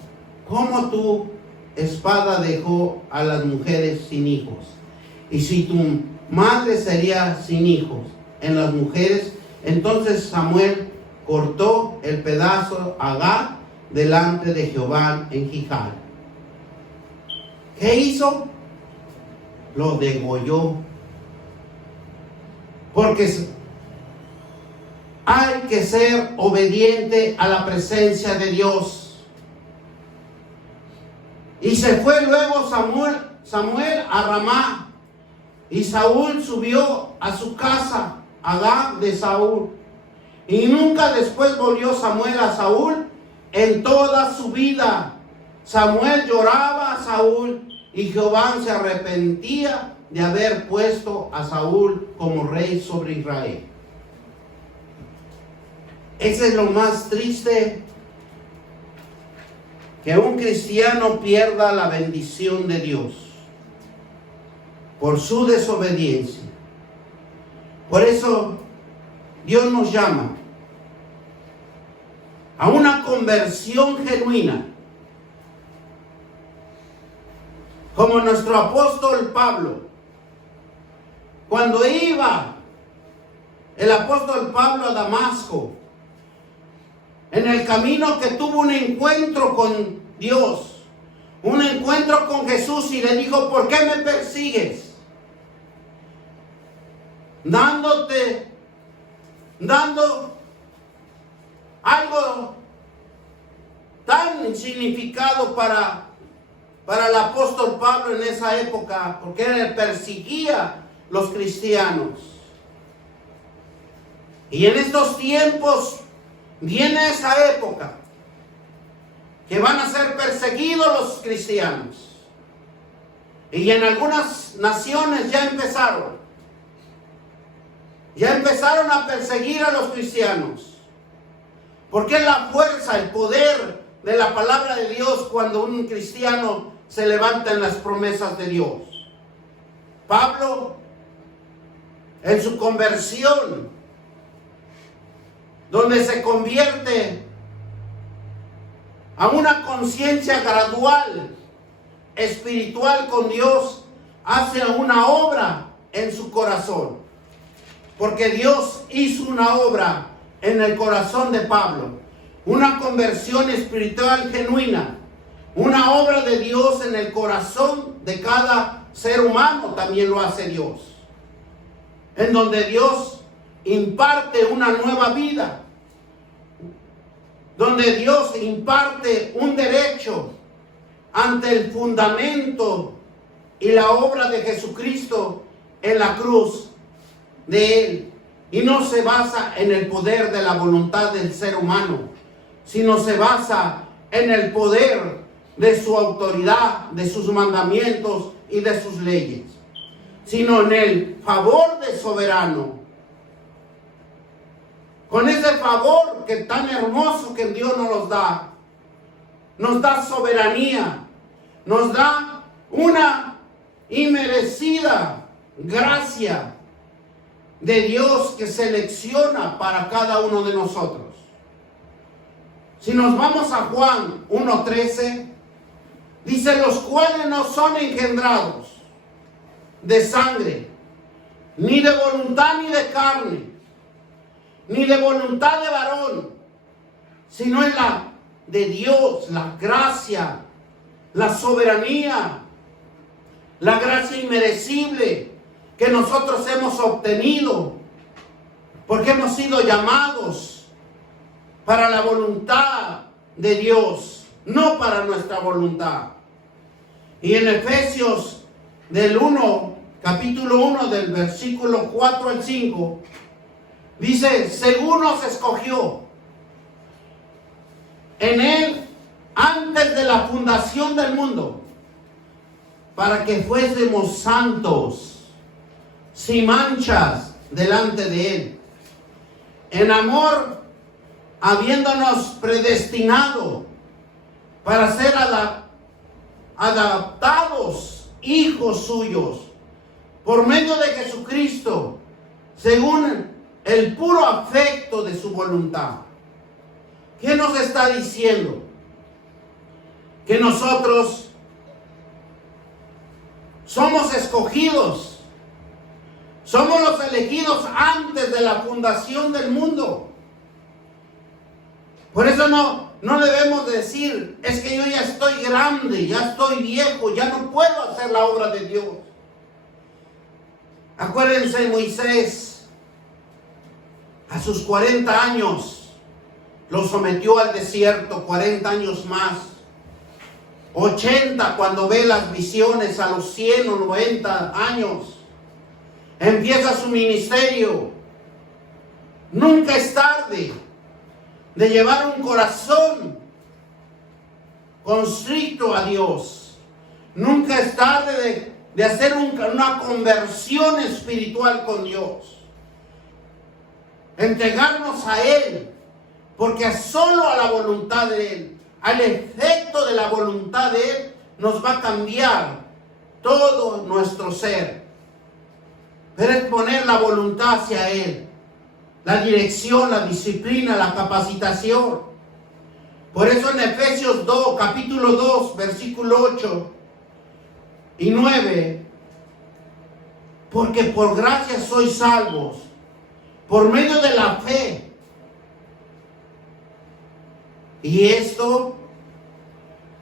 ¿cómo tu espada dejó a las mujeres sin hijos? Y si tu madre sería sin hijos en las mujeres. Entonces Samuel cortó el pedazo a Agag delante de Jehová en Gilgal. ¿Qué hizo? Lo degolló. Porque hay que ser obediente a la presencia de Dios. Y se fue luego Samuel a Ramá, y Saúl subió a su casa, a Gad de Saúl. Y nunca después volvió Samuel a Saúl en toda su vida. Samuel lloraba a Saúl, y Jehová se arrepentía de haber puesto a Saúl como rey sobre Israel. Ese es lo más triste, que un cristiano pierda la bendición de Dios por su desobediencia. Por eso Dios nos llama a una conversión genuina, como nuestro apóstol Pablo. Cuando iba el apóstol Pablo a Damasco, en el camino que tuvo un encuentro con Dios, un encuentro con Jesús, y le dijo: ¿por qué me persigues? Dando algo tan insignificado para el apóstol Pablo en esa época, porque él perseguía a los cristianos. Y en estos tiempos viene esa época que van a ser perseguidos los cristianos. Y en algunas naciones ya empezaron a perseguir a los cristianos. Porque es la fuerza, el poder de la palabra de Dios cuando un cristiano se levanta en las promesas de Dios. Pablo, en su conversión, donde se convierte a una conciencia gradual, espiritual con Dios, hace una obra en su corazón. Porque Dios hizo una obra en el corazón de Pablo, una conversión espiritual genuina, una obra de Dios en el corazón de cada ser humano. También lo hace Dios, en donde Dios imparte una nueva vida, donde Dios imparte un derecho ante el fundamento y la obra de Jesucristo en la cruz de Él. Y no se basa en el poder de la voluntad del ser humano, sino se basa en el poder de su autoridad, de sus mandamientos y de sus leyes, sino en el favor del soberano. Con ese favor que tan hermoso que Dios nos da soberanía, nos da una inmerecida gracia de Dios que selecciona para cada uno de nosotros. Si nos vamos a Juan 1:13, dice: los cuales no son engendrados de sangre, ni de voluntad ni de carne, ni de voluntad de varón, sino en la de Dios, la gracia, la soberanía, la gracia inmerecible que nosotros hemos obtenido, porque hemos sido llamados para la voluntad de Dios, no para nuestra voluntad. Y en Efesios capítulo 1, del versículo 4 al 5, dice: según nos escogió en Él antes de la fundación del mundo, para que fuésemos santos, sin manchas delante de Él, en amor, habiéndonos predestinado para ser adaptados hijos suyos por medio de Jesucristo, según el puro afecto de su voluntad. ¿Qué nos está diciendo? Que nosotros somos escogidos, somos los elegidos antes de la fundación del mundo. Por eso no debemos decir: es que yo ya estoy grande, ya estoy viejo, ya no puedo hacer la obra de Dios. Acuérdense, Moisés a sus 40 años lo sometió al desierto, 40 años más. 80, cuando ve las visiones, a los 100 o 90 años, empieza su ministerio. Nunca es tarde de llevar un corazón constricto a Dios. Nunca es tarde de hacer una conversión espiritual con Dios. Entregarnos a Él, porque solo a la voluntad de Él, al efecto de la voluntad de Él, nos va a cambiar todo nuestro ser. Pero es poner la voluntad hacia Él, la dirección, la disciplina, la capacitación. Por eso en Efesios 2, capítulo 2, versículo 8 y 9, porque por gracia sois salvos, por medio de la fe. Y esto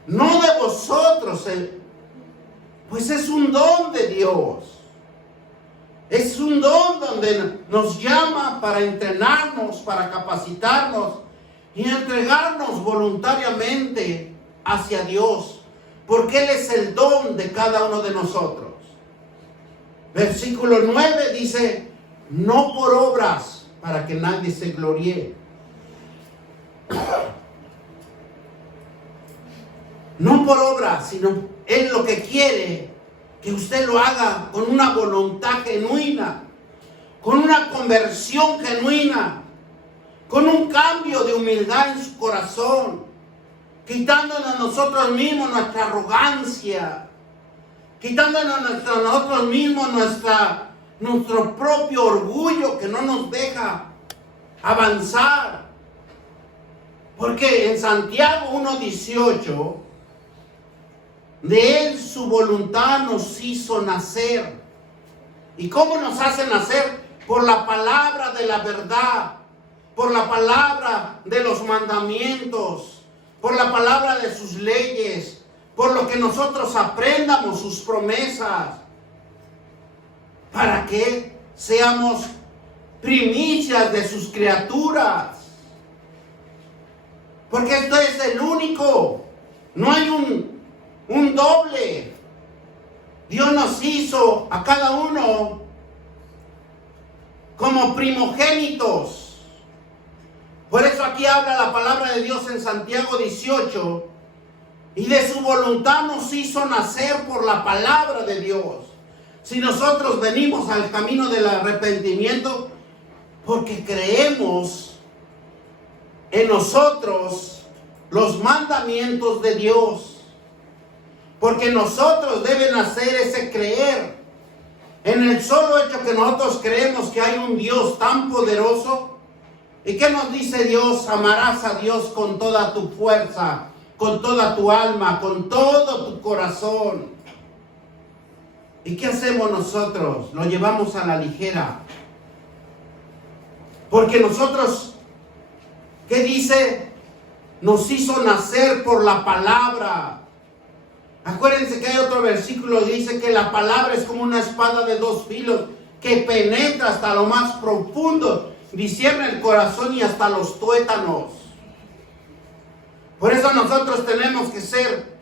no de vosotros, pues es un don de Dios. Es un don donde nos llama para entrenarnos, para capacitarnos y entregarnos voluntariamente hacia Dios, porque Él es el don de cada uno de nosotros. Versículo 9 dice, no por obras, para que nadie se gloríe. No por obras, sino Él lo que quiere, que usted lo haga con una voluntad genuina, con una conversión genuina, con un cambio de humildad en su corazón, quitándonos a nosotros mismos nuestra arrogancia, quitándonos a nosotros mismos nuestro propio orgullo que no nos deja avanzar. Porque en Santiago 1:18, de Él su voluntad nos hizo nacer. ¿Y cómo nos hace nacer? Por la palabra de la verdad, por la palabra de los mandamientos, por la palabra de sus leyes, por lo que nosotros aprendamos sus promesas, para que seamos primicias de sus criaturas. Porque esto es el único, no hay un doble. Dios nos hizo a cada uno como primogénitos. Por eso aquí habla la palabra de Dios en Santiago 18, y de su voluntad nos hizo nacer por la palabra de Dios. Si nosotros venimos al camino del arrepentimiento, porque creemos en nosotros los mandamientos de Dios. Porque nosotros deben hacer ese creer en el solo hecho que nosotros creemos que hay un Dios tan poderoso. ¿Y qué nos dice Dios? Amarás a Dios con toda tu fuerza, con toda tu alma, con todo tu corazón. ¿Y qué hacemos nosotros? Lo llevamos a la ligera. Porque nosotros, ¿qué dice? Nos hizo nacer por la palabra. Acuérdense que hay otro versículo que dice que la palabra es como una espada de dos filos que penetra hasta lo más profundo, discierne el corazón y hasta los tuétanos. Por eso nosotros tenemos que ser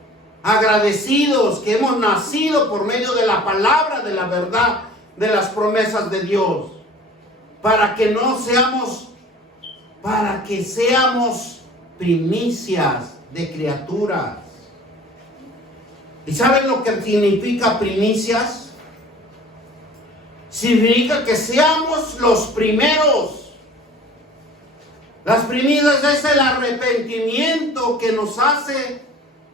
agradecidos que hemos nacido por medio de la palabra, de la verdad, de las promesas de Dios, para que seamos primicias de criaturas. ¿Y saben lo que significa primicias? Significa que seamos los primeros. Las primicias es el arrepentimiento que nos hace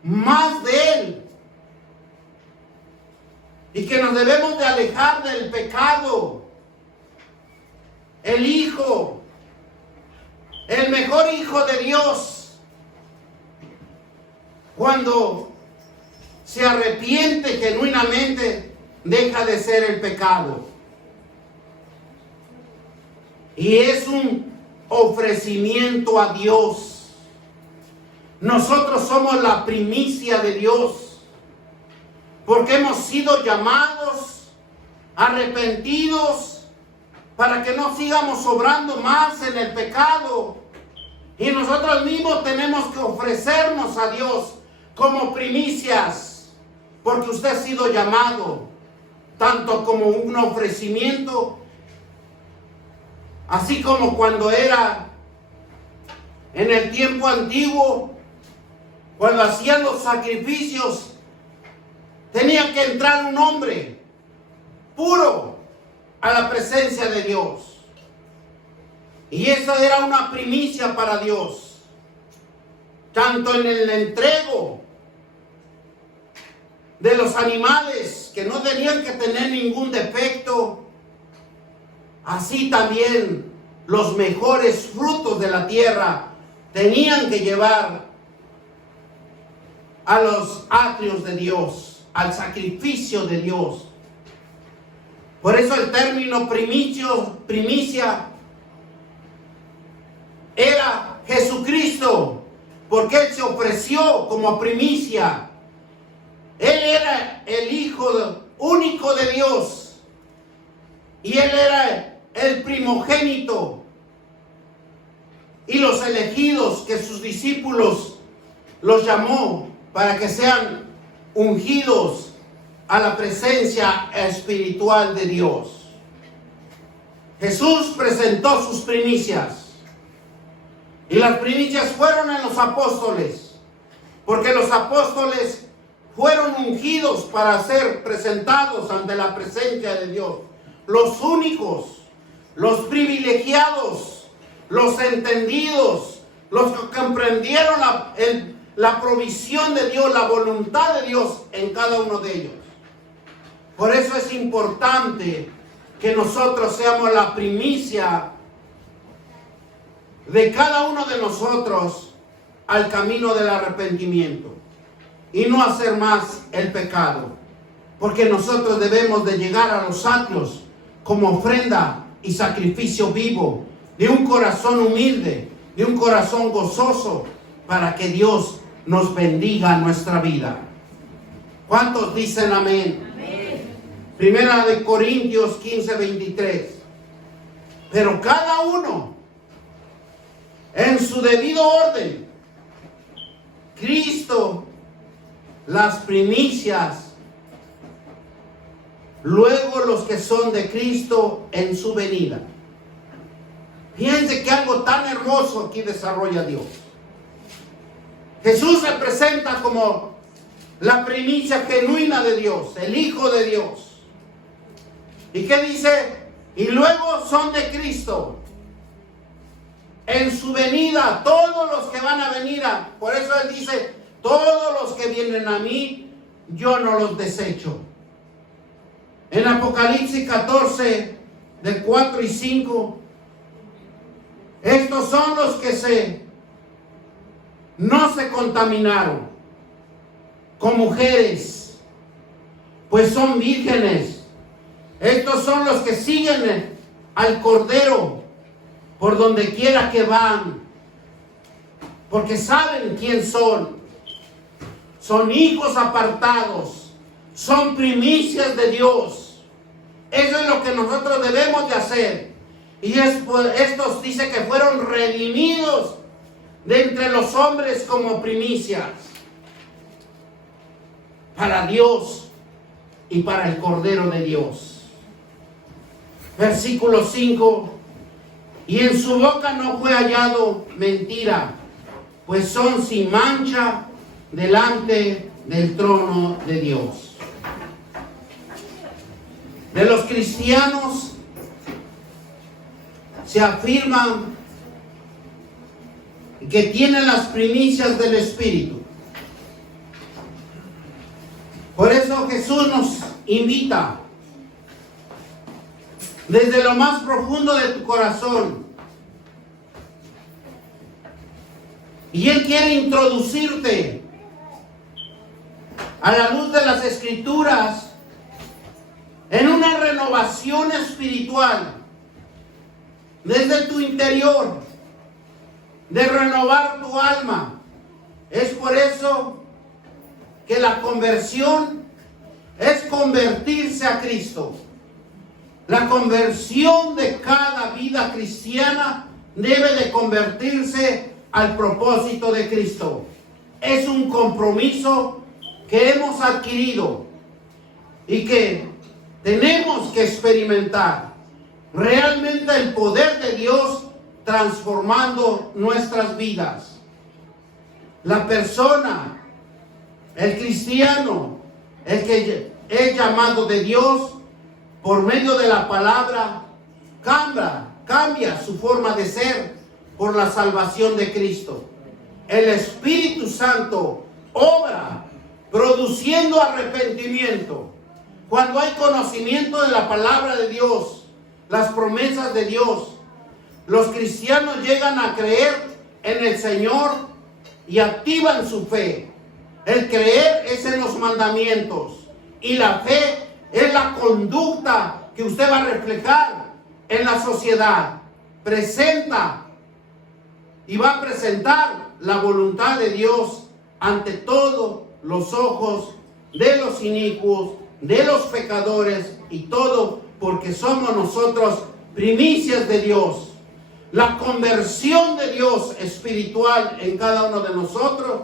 más de Él. Y que nos debemos de alejar del pecado. El Hijo, el mejor Hijo de Dios, cuando se arrepiente genuinamente, deja de ser el pecado. Y es un ofrecimiento a Dios. Nosotros somos la primicia de Dios, porque hemos sido llamados, arrepentidos, para que no sigamos obrando más en el pecado. Y nosotros mismos tenemos que ofrecernos a Dios, como primicias, porque usted ha sido llamado tanto como un ofrecimiento, así como cuando era en el tiempo antiguo, cuando hacían los sacrificios, tenía que entrar un hombre puro a la presencia de Dios. Y esa era una primicia para Dios, tanto en el entrego de los animales que no tenían que tener ningún defecto, así también los mejores frutos de la tierra tenían que llevar a los atrios de Dios, al sacrificio de Dios. Por eso el término primicia, era Jesucristo, porque Él se ofreció como primicia. Él era el Hijo único de Dios y Él era el primogénito, y los elegidos que sus discípulos los llamó para que sean ungidos a la presencia espiritual de Dios. Jesús presentó sus primicias. Y las primicias fueron en los apóstoles, porque los apóstoles fueron ungidos para ser presentados ante la presencia de Dios. Los únicos, los privilegiados, los entendidos, los que comprendieron la provisión de Dios, la voluntad de Dios en cada uno de ellos. Por eso es importante que nosotros seamos la primicia de cada uno de nosotros al camino del arrepentimiento y no hacer más el pecado, porque nosotros debemos de llegar a los atrios como ofrenda y sacrificio vivo de un corazón humilde, de un corazón gozoso, para que Dios nos bendiga nuestra vida. ¿Cuántos dicen amén? Amén. Primera de Corintios 15:23. Pero cada uno en su debido orden, Cristo las primicias, luego los que son de Cristo en su venida. Fíjense que algo tan hermoso aquí desarrolla Dios. Jesús se presenta como la primicia genuina de Dios, el Hijo de Dios. ¿Y qué dice? Y luego son de Cristo en su venida, todos los que van a venir por eso Él dice, todos los que vienen a mí, yo no los desecho. En Apocalipsis 14, del 4 y 5, estos son los que no se contaminaron con mujeres, pues son vírgenes. Estos son los que siguen al Cordero por donde quiera que van, porque saben quién son. Son hijos apartados, son primicias de Dios. Eso es lo que nosotros debemos de hacer. Y estos dice que fueron redimidos de entre los hombres como primicias para Dios y para el Cordero de Dios. Versículo 5. Y en su boca no fue hallado mentira, pues son sin mancha delante del trono de Dios. De los cristianos se afirman que tienen las primicias del Espíritu. Por eso Jesús nos invita desde lo más profundo de tu corazón. Y Él quiere introducirte a la luz de las Escrituras en una renovación espiritual desde tu interior, de renovar tu alma. Es por eso que la conversión es convertirse a Cristo. La conversión de cada vida cristiana debe de convertirse al propósito de Cristo. es un compromiso que hemos adquirido y que tenemos que experimentar realmente el poder de Dios transformando nuestras vidas. La persona, el cristiano, el que es llamado de Dios por medio de la palabra, cambia su forma de ser por la salvación de Cristo. El Espíritu Santo obra produciendo arrepentimiento. Cuando hay conocimiento de la palabra de Dios, las promesas de Dios, los cristianos llegan a creer en el Señor y activan su fe. El creer es en los mandamientos y la fe es la conducta que usted va a reflejar en la sociedad. Presenta y va a presentar la voluntad de Dios ante todos los ojos de los inicuos, de los pecadores, y todo porque somos nosotros primicias de Dios. La conversión de Dios espiritual en cada uno de nosotros,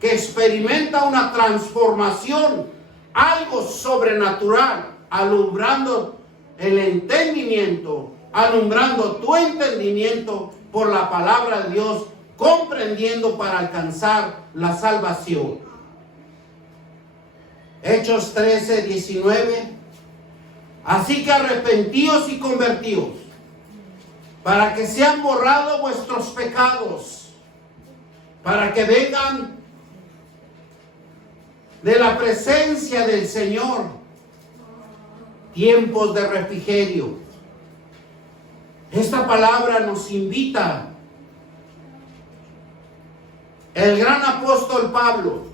que experimenta una transformación, algo sobrenatural, alumbrando el entendimiento, alumbrando tu entendimiento por la palabra de Dios, comprendiendo para alcanzar la salvación. Hechos 13, 19. Así que arrepentíos y convertíos, para que sean borrados vuestros pecados, para que vengan de la presencia del Señor tiempos de refrigerio. Esta palabra nos invita el gran apóstol Pablo,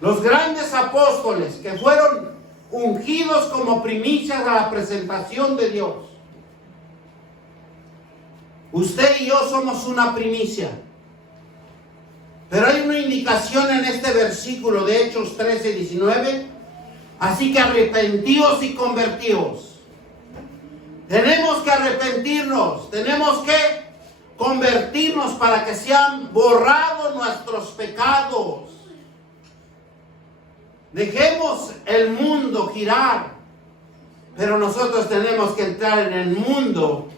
los grandes apóstoles que fueron ungidos como primicias a la presentación de Dios. Usted y yo somos una primicia. Pero hay una indicación en este versículo de Hechos 13, 19. Así que arrepentíos y convertíos. Tenemos que arrepentirnos, tenemos que convertirnos para que sean borrados nuestros pecados. Dejemos el mundo girar, pero nosotros tenemos que entrar en el mundo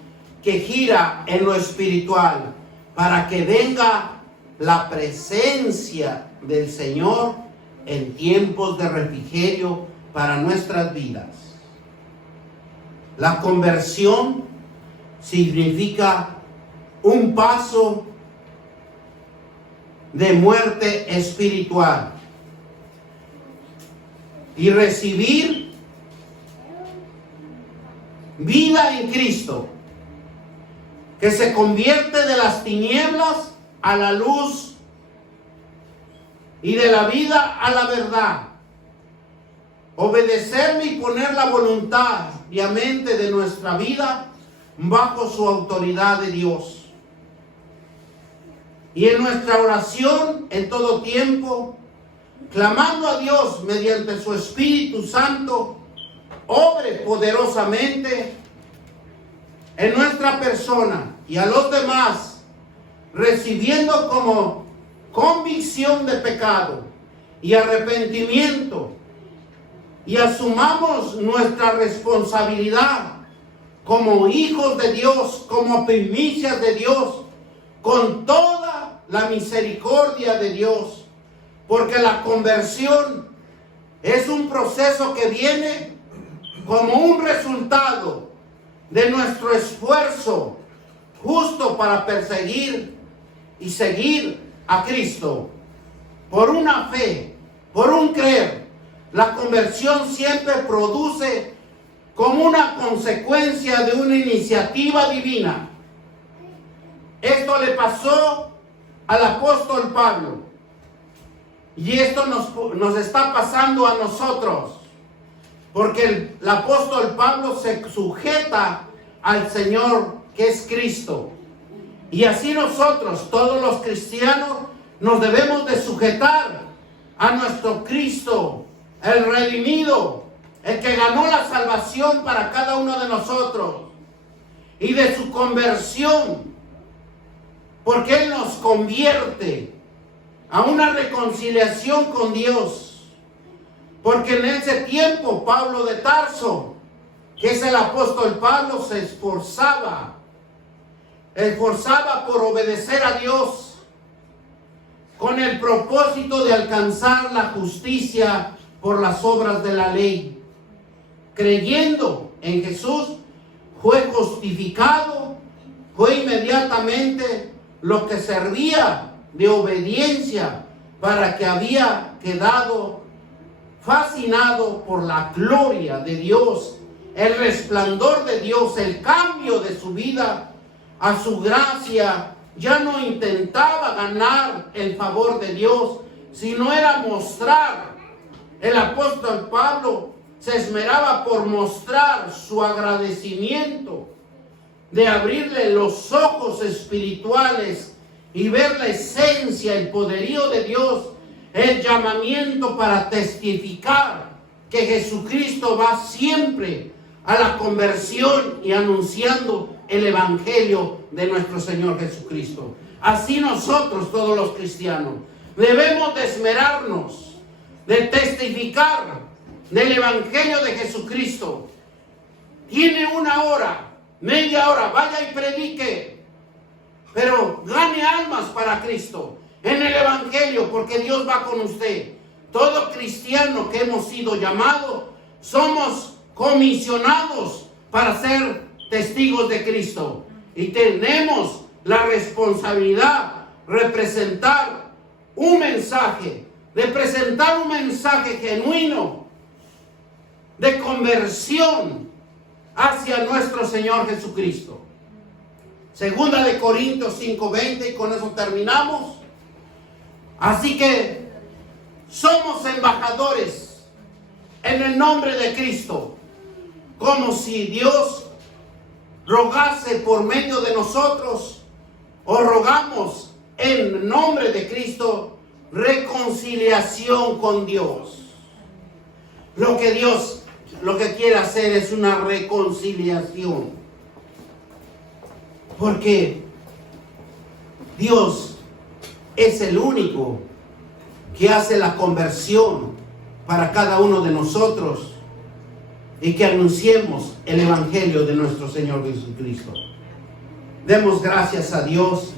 que gira en lo espiritual, para que venga la presencia del Señor en tiempos de refrigerio para nuestras vidas. La conversión significa un paso de muerte espiritual y recibir vida en Cristo, que se convierte de las tinieblas a la luz y de la vida a la verdad. Obedecerle y poner la voluntad y la mente de nuestra vida bajo su autoridad de Dios. Y en nuestra oración en todo tiempo, clamando a Dios mediante su Espíritu Santo, obre poderosamente en nuestra persona y a los demás, recibiendo como convicción de pecado y arrepentimiento, y asumamos nuestra responsabilidad como hijos de Dios, como primicias de Dios, con toda la misericordia de Dios, porque la conversión es un proceso que viene como un resultado de nuestro esfuerzo justo para perseguir y seguir a Cristo. Por una fe, por un creer, la conversión siempre produce como una consecuencia de una iniciativa divina. Esto le pasó al apóstol Pablo, y esto nos está pasando a nosotros, porque el apóstol Pablo se sujeta al Señor, que es Cristo. Y así nosotros, todos los cristianos, nos debemos de sujetar a nuestro Cristo, el redimido, el que ganó la salvación para cada uno de nosotros, y de su conversión, porque Él nos convierte a una reconciliación con Dios. Porque en ese tiempo Pablo de Tarso, que es el apóstol Pablo, se esforzaba por obedecer a Dios con el propósito de alcanzar la justicia por las obras de la ley. Creyendo en Jesús, fue justificado, fue inmediatamente lo que servía de obediencia, para que había quedado fascinado por la gloria de Dios, el resplandor de Dios, el cambio de su vida a su gracia. Ya no intentaba ganar el favor de Dios, sino era mostrar. El apóstol Pablo se esmeraba por mostrar su agradecimiento, de abrirle los ojos espirituales y ver la esencia, el poderío de Dios, el llamamiento para testificar que Jesucristo va siempre a la conversión y anunciando el evangelio de nuestro Señor Jesucristo. Así nosotros, todos los cristianos, debemos de esmerarnos de testificar del evangelio de Jesucristo. Tiene una hora, media hora, vaya y predique, pero gane almas para Cristo en el evangelio, porque Dios va con usted. Todo cristiano que hemos sido llamados, somos comisionados para ser testigos de Cristo, y tenemos la responsabilidad de representar un mensaje, de presentar un mensaje genuino de conversión hacia nuestro Señor Jesucristo. Segunda de Corintios 5:20, y con eso terminamos. Así que somos embajadores en el nombre de Cristo, como si Dios rogase por medio de nosotros, o rogamos en nombre de Cristo reconciliación con Dios. Lo que quiere hacer es una reconciliación, porque Dios es el único que hace la conversión para cada uno de nosotros, y que anunciemos el evangelio de nuestro Señor Jesucristo. Demos gracias a Dios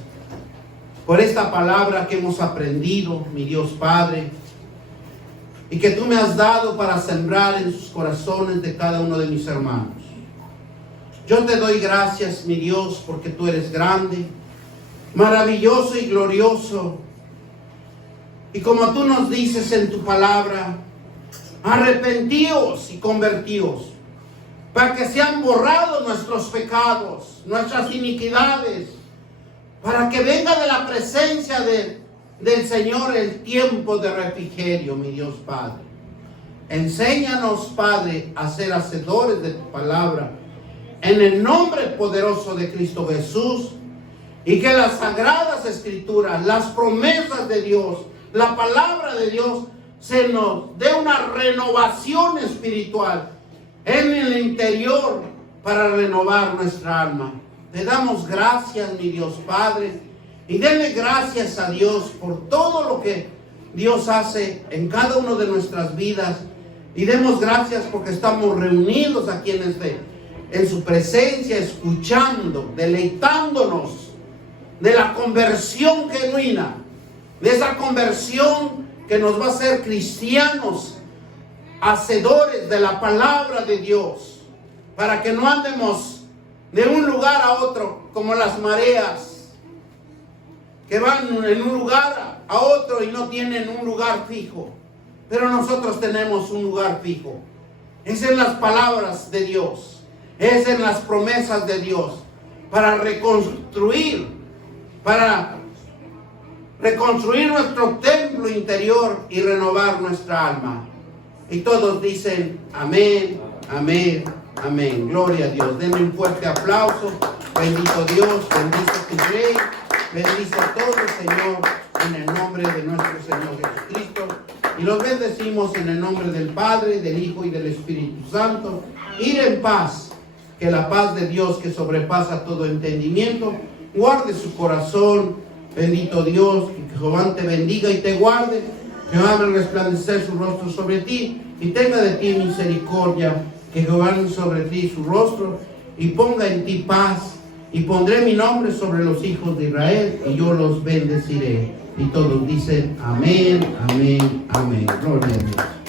por esta palabra que hemos aprendido, mi Dios Padre, y que tú me has dado para sembrar en sus corazones de cada uno de mis hermanos. Yo te doy gracias, mi Dios, porque tú eres grande, maravilloso y glorioso. Y como tú nos dices en tu palabra, arrepentíos y convertíos, para que sean borrados nuestros pecados, nuestras iniquidades, para que venga de la presencia del Señor el tiempo de refrigerio, mi Dios Padre. Enséñanos, Padre, a ser hacedores de tu palabra, en el nombre poderoso de Cristo Jesús, y que las sagradas escrituras, las promesas de Dios, la palabra de Dios, se nos dé una renovación espiritual en el interior para renovar nuestra alma. Te damos gracias, mi Dios Padre, y denle gracias a Dios por todo lo que Dios hace en cada una de nuestras vidas, y demos gracias porque estamos reunidos aquí en su presencia, escuchando, deleitándonos de la conversión genuina, de esa conversión que nos va a hacer cristianos, hacedores de la palabra de Dios, para que no andemos de un lugar a otro como las mareas, que van en un lugar a otro y no tienen un lugar fijo. Pero nosotros tenemos un lugar fijo. Es en las palabras de Dios, es en las promesas de Dios, para reconstruir nuestro templo interior y renovar nuestra alma. Y todos dicen amén, amén, amén. Gloria a Dios. Denle un fuerte aplauso. Bendito Dios, bendito tu Rey, bendice a todo, Señor, en el nombre de nuestro Señor Jesucristo. Y los bendecimos en el nombre del Padre, del Hijo y del Espíritu Santo. Ir en paz, que la paz de Dios, que sobrepasa todo entendimiento, guarde su corazón Bendito Dios, que Jehová te bendiga y te guarde. Jehová haga resplandecer su rostro sobre ti y tenga de ti misericordia. Que Jehová sobre ti su rostro y ponga en ti paz. Y pondré mi nombre sobre los hijos de Israel y yo los bendeciré. Y todos dicen amén, amén, amén. Gloria a Dios.